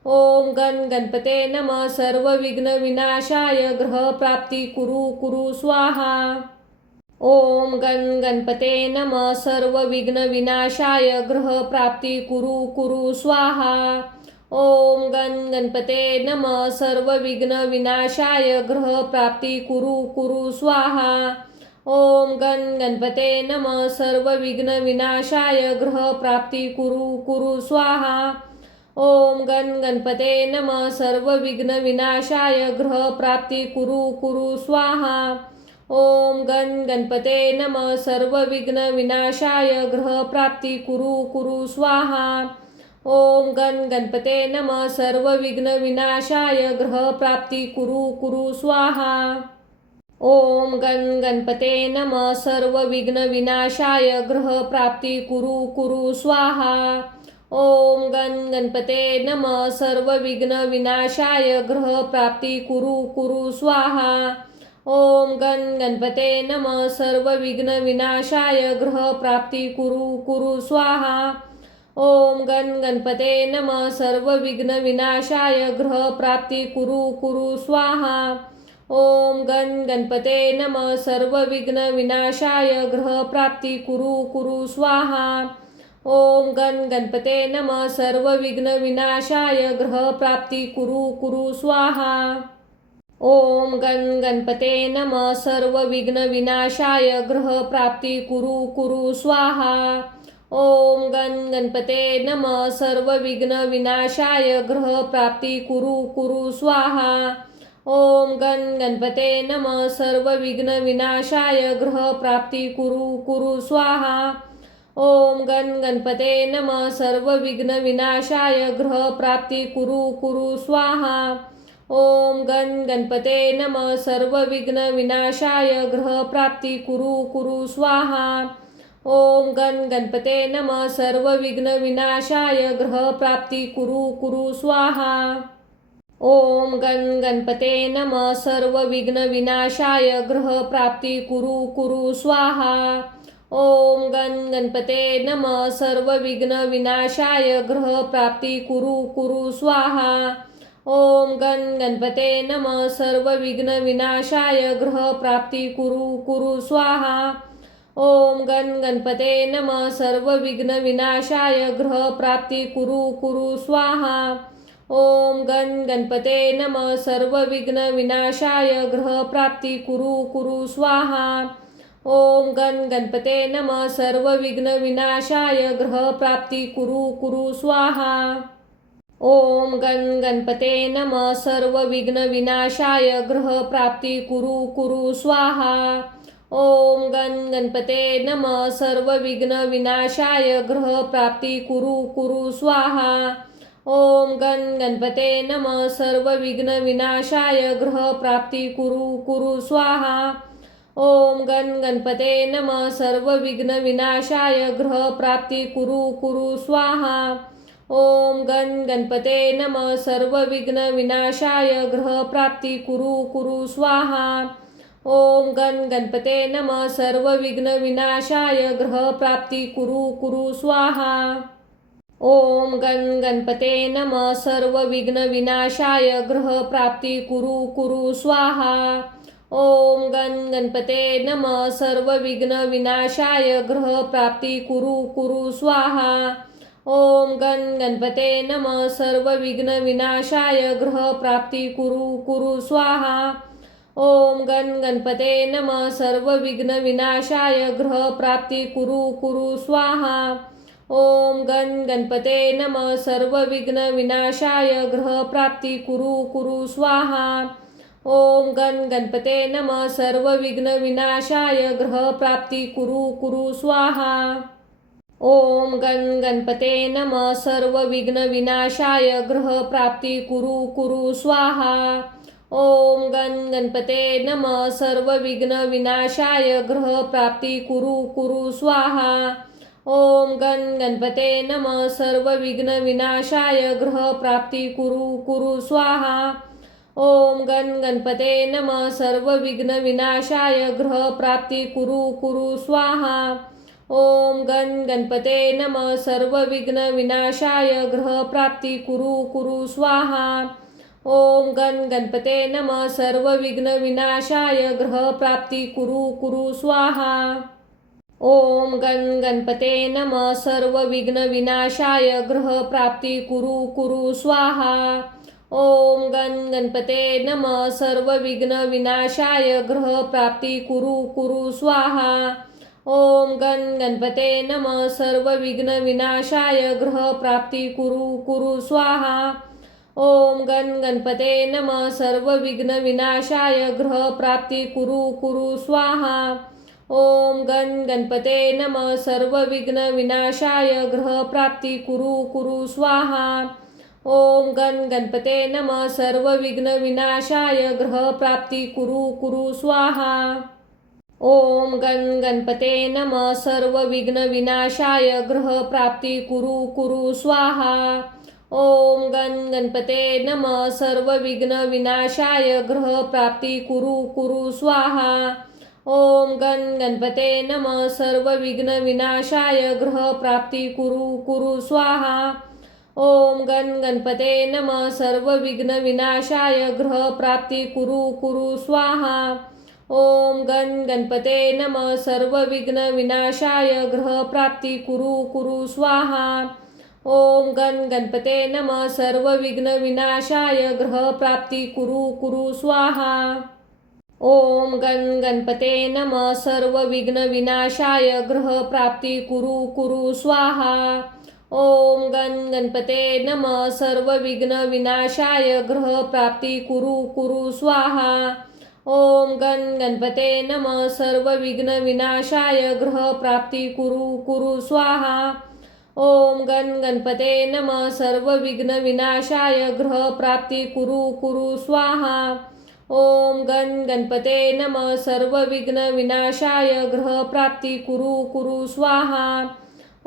ओम गण गणपते नमः सर्व विघ्न विनाशाय ग्रह प्राप्ती कुरु कुरु स्वाहा। ओम गण गणपते नमः सर्व विघ्न विनाशाय ग्रह प्राप्ती कुरु कुरु स्वाहा। ओम गण गणपते नमः सर्व विघ्न विनाशाय ग्रह प्राप्ती कुरु कुरु स्वाहा। ओम गण गणपते नमः सर्व विघ्न विनाशाय ग्रह प्राप्ती कुरु कुरु स्वाहा। ओम गण गणपते नमः सर्व विघ्न विनाशाय ग्रह प्राप्ती कुरु कुरु स्वाहा। ओम गण गणपते नमः सर्व विघ्न विनाशाय ग्रह प्राप्ती कुरु कुरु स्वाहा। ओम गण गणपते नमः सर्व विघ्न विनाशाय ग्रह प्राप्ती कुरु कुरु स्वाहा। ओम गण गणपते नमः सर्व विघ्न विनाशाय ग्रह प्राप्ती कुरु कुरु स्वाहा। ओम गण गणपते नमः सर्व विघ्न विनाशाय ग्रह प्राप्ती कुरु कुरु स्वाहा। ओम गण गणपते नमः सर्व विघ्न विनाशाय ग्रह प्राप्ती कुरु कुरु स्वाहा। ओम गण गणपते नमः सर्व विघ्न विनाशाय ग्रह प्राप्ती कुरु कुरु स्वाहा। ओम गण गणपते नमः सर्व विघ्न विनाशाय ग्रह प्राप्ती कुरु कुरु स्वाहा। ओम गण गणपते नमः सर्व विघ्न विनाशाय ग्रह प्राप्ती कुरु कुरु स्वाहा। ओम गण गणपते नमः सर्व विघ्न विनाशाय ग्रह प्राप्ती कुरु कुरु स्वाहा। ओम गण गणपते नमः सर्व विघ्न विनाशाय ग्रह प्राप्ती कुरु कुरु स्वाहा। ओम गण गणपते नमः सर्व विघ्न विनाशाय ग्रह प्राप्ती कुरु कुरु स्वाहा। ओम गण गणपते नमः सर्व विघ्न विनाशाय ग्रह प्राप्ती कुरु कुरु स्वाहा। ओम गण गणपते नमः सर्व विघ्न विनाशाय ग्रह प्राप्ती कुरु कुरु स्वाहा। ओम गण गणपते नमः सर्व विघ्न विनाशाय ग्रह प्राप्ती कुरु कुरु स्वाहा। ओम गण गणपते नमः सर्व विघ्न विनाशाय ग्रह प्राप्ती कुरु कुरु स्वाहा। ओम गण गणपते नमः सर्व विघ्न विनाशाय ग्रह प्राप्ती कुरु कुरु स्वाहा। ओम गण गणपते नमः सर्व विघ्न विनाशाय ग्रह प्राप्ती कुरु कुरु स्वाहा। ओम गण गणपते नमः सर्व विघ्न विनाशाय ग्रह प्राप्ती कुरु कुरु स्वाहा। ओम गण गणपते नमः सर्व विघ्न विनाशाय ग्रह प्राप्ती कुरु कुरु स्वाहा। ओम गण गणपते नमः सर्व विघ्न विनाशाय ग्रह प्राप्ती कुरु कुरु स्वाहा। ओम गण गणपते नमः सर्व विघ्न विनाशाय ग्रह प्राप्ती कुरु कुरु स्वाहा। ओम गण गणपते नमः सर्व विघ्न विनाशाय ग्रह प्राप्ती कुरु कुरु स्वाहा। ओम गण गणपते नमः सर्व विघ्न विनाशाय ग्रह प्राप्ती कुरु कुरु स्वाहा। ओम गण गणपते नमः सर्व विघ्न विनाशाय ग्रह प्राप्ती कुरु कुरु स्वाहा। ओम गण गणपते नमः सर्व विघ्न विनाशाय ग्रह प्राप्ती कुरु कुरु स्वाहा। ओम गण गणपते नमः सर्व विघ्न विनाशाय ग्रह प्राप्ती कुरु कुरु स्वाहा। ओम गण गणपते नमः सर्व विघ्न विनाशाय ग्रह प्राप्ती कुरु कुरु स्वाहा। ओम गण गणपते नमः सर्व विघ्न विनाशाय ग्रह प्राप्ती कुरु कुरु स्वाहा। ओम गण गणपते नमः सर्व विघ्न विनाशाय ग्रह प्राप्ती कुरु कुरु स्वाहा। ओम गण गणपते नमः सर्व विघ्न विनाशाय ग्रह प्राप्ती कुरु कुरु स्वाहा। ओम गण गणपते नमः सर्व विघ्न विनाशाय ग्रह प्राप्ती कुरु कुरु स्वाहा। ओम गण गणपते नमः सर्व विघ्न विनाशाय ग्रह प्राप्ती कुरु कुरु स्वाहा। ओम गण गणपते नमः सर्व विघ्न विनाशाय ग्रह प्राप्ती कुरु कुरु स्वाहा। ओम गणपते नमः सर्व विघ्न विनाशाय ग्रह प्राप्ती कुरु कुरु स्वाहा। ओम गणपते नमः सर्व विघ्न विनाशाय ग्रह प्राप्ती कुरु कुरु स्वाहा। ओम गणपते नमः सर्व विघ्न विनाशाय ग्रह प्राप्ती कुरु कुरु स्वाहा। ओम गणपते नमः सर्व विघ्न विनाशाय ग्रह प्राप्ती कुरु कुरु स्वाहा। ओम गणपते नमः सर्व विघ्न विनाशाय ग्रह प्राप्ती कुरु कुरु स्वाहा। ओम गणपते नमः सर्व विघ्न विनाशाय ग्रह प्राप्ती कुरु कुरु स्वाहा। ओम गणपते नमः सर्व विघ्न विनाशाय ग्रह प्राप्ती कुरु कुरु स्वाहा। ओम गणपते नमः सर्व विघ्न विनाशाय ग्रह प्राप्ती कुरु कुरु स्वाहा। ओम गणपते नमः सर्व विघ्न विनाशाय ग्रह प्राप्ती कुरु कुरु स्वाहा। ओम गणपते नमः सर्व विघ्न विनाशाय ग्रह प्राप्ती कुरु कुरु स्वाहा। ओम गणपते नमः सर्व विघ्न विनाशाय ग्रह प्राप्ती कुरु कुरु स्वाहा। ओम गणपते नमः सर्व विघ्न विनाशाय ग्रह प्राप्ती कुरु कुरु स्वाहा। ओम गणपते नमः सर्व विघ्न विनाशाय ग्रह प्राप्ती कुरु कुरु स्वाहा। ओम गणपते नमः सर्व विघ्न विनाशाय ग्रह प्राप्ती कुरु कुरु स्वाहा। ओम गणपते नमः सर्व विघ्न विनाशाय ग्रह प्राप्ती कुरु कुरु स्वाहा। ओम गणपते नमः सर्व विघ्न विनाशाय ग्रह प्राप्ती कुरु कुरु स्वाहा। ओम गणपते नमः सर्व विघ्न विनाशाय ग्रह प्राप्ती कुरु कुरु स्वाहा। ओम गणपते नमः सर्व विघ्न विनाशाय ग्रह प्राप्ती कुरु कुरु स्वाहा। ओम गणपते नमः सर्व विघ्न विनाशाय ग्रह प्राप्ती कुरु कुरु स्वाहा। ओम गणपते नमः सर्व विघ्न विनाशाय ग्रह प्राप्ती कुरु कुरु स्वाहा। ओम गणपते नमः सर्व विघ्न विनाशाय ग्रह प्राप्ती कुरु कुरु स्वाहा। ओम गणपते नमः सर्व विघ्न विनाशाय ग्रह प्राप्ती कुरु कुरु स्वाहा।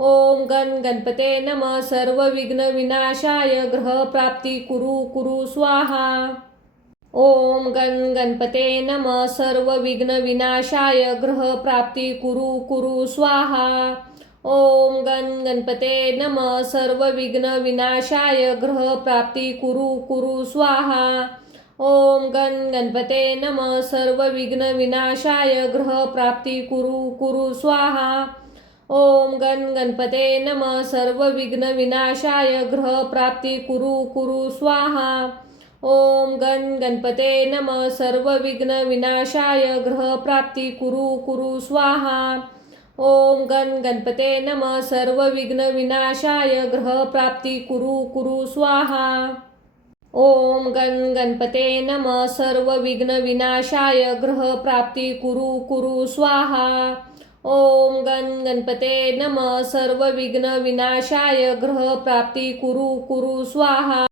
ओम गणपते नमः सर्व विघ्न विनाशाय ग्रह प्राप्ती कुरु कुरु स्वाहा। ओम गणपते नमः सर्व विघ्न विनाशाय ग्रह प्राप्ती कुरु कुरु स्वाहा। ओम गणपते नमः सर्व विघ्न विनाशाय ग्रह प्राप्ती कुरु कुरु स्वाहा। ओम गणपते नमः सर्व विघ्न विनाशाय ग्रह प्राप्ती कुरु कुरु स्वाहा। ओम गणपते नमः सर्व विघ्न विनाशाय ग्रह प्राप्ती कुरु कुरु स्वाहा। ओम गणपते नमः सर्व विघ्न विनाशाय ग्रह प्राप्ती कुरु कुरु स्वाहा। ओम गणपते नमः सर्व विघ्न विनाशाय ग्रह प्राप्ती कुरु कुरु स्वाहा। ओम गणपते नमः सर्व विघ्न विनाशाय ग्रह प्राप्ती कुरु कुरु स्वाहा। ओम गणपते नमः सर्व विघ्न विनाशाय ग्रह प्राप्ती कुरु कुरु स्वाहा।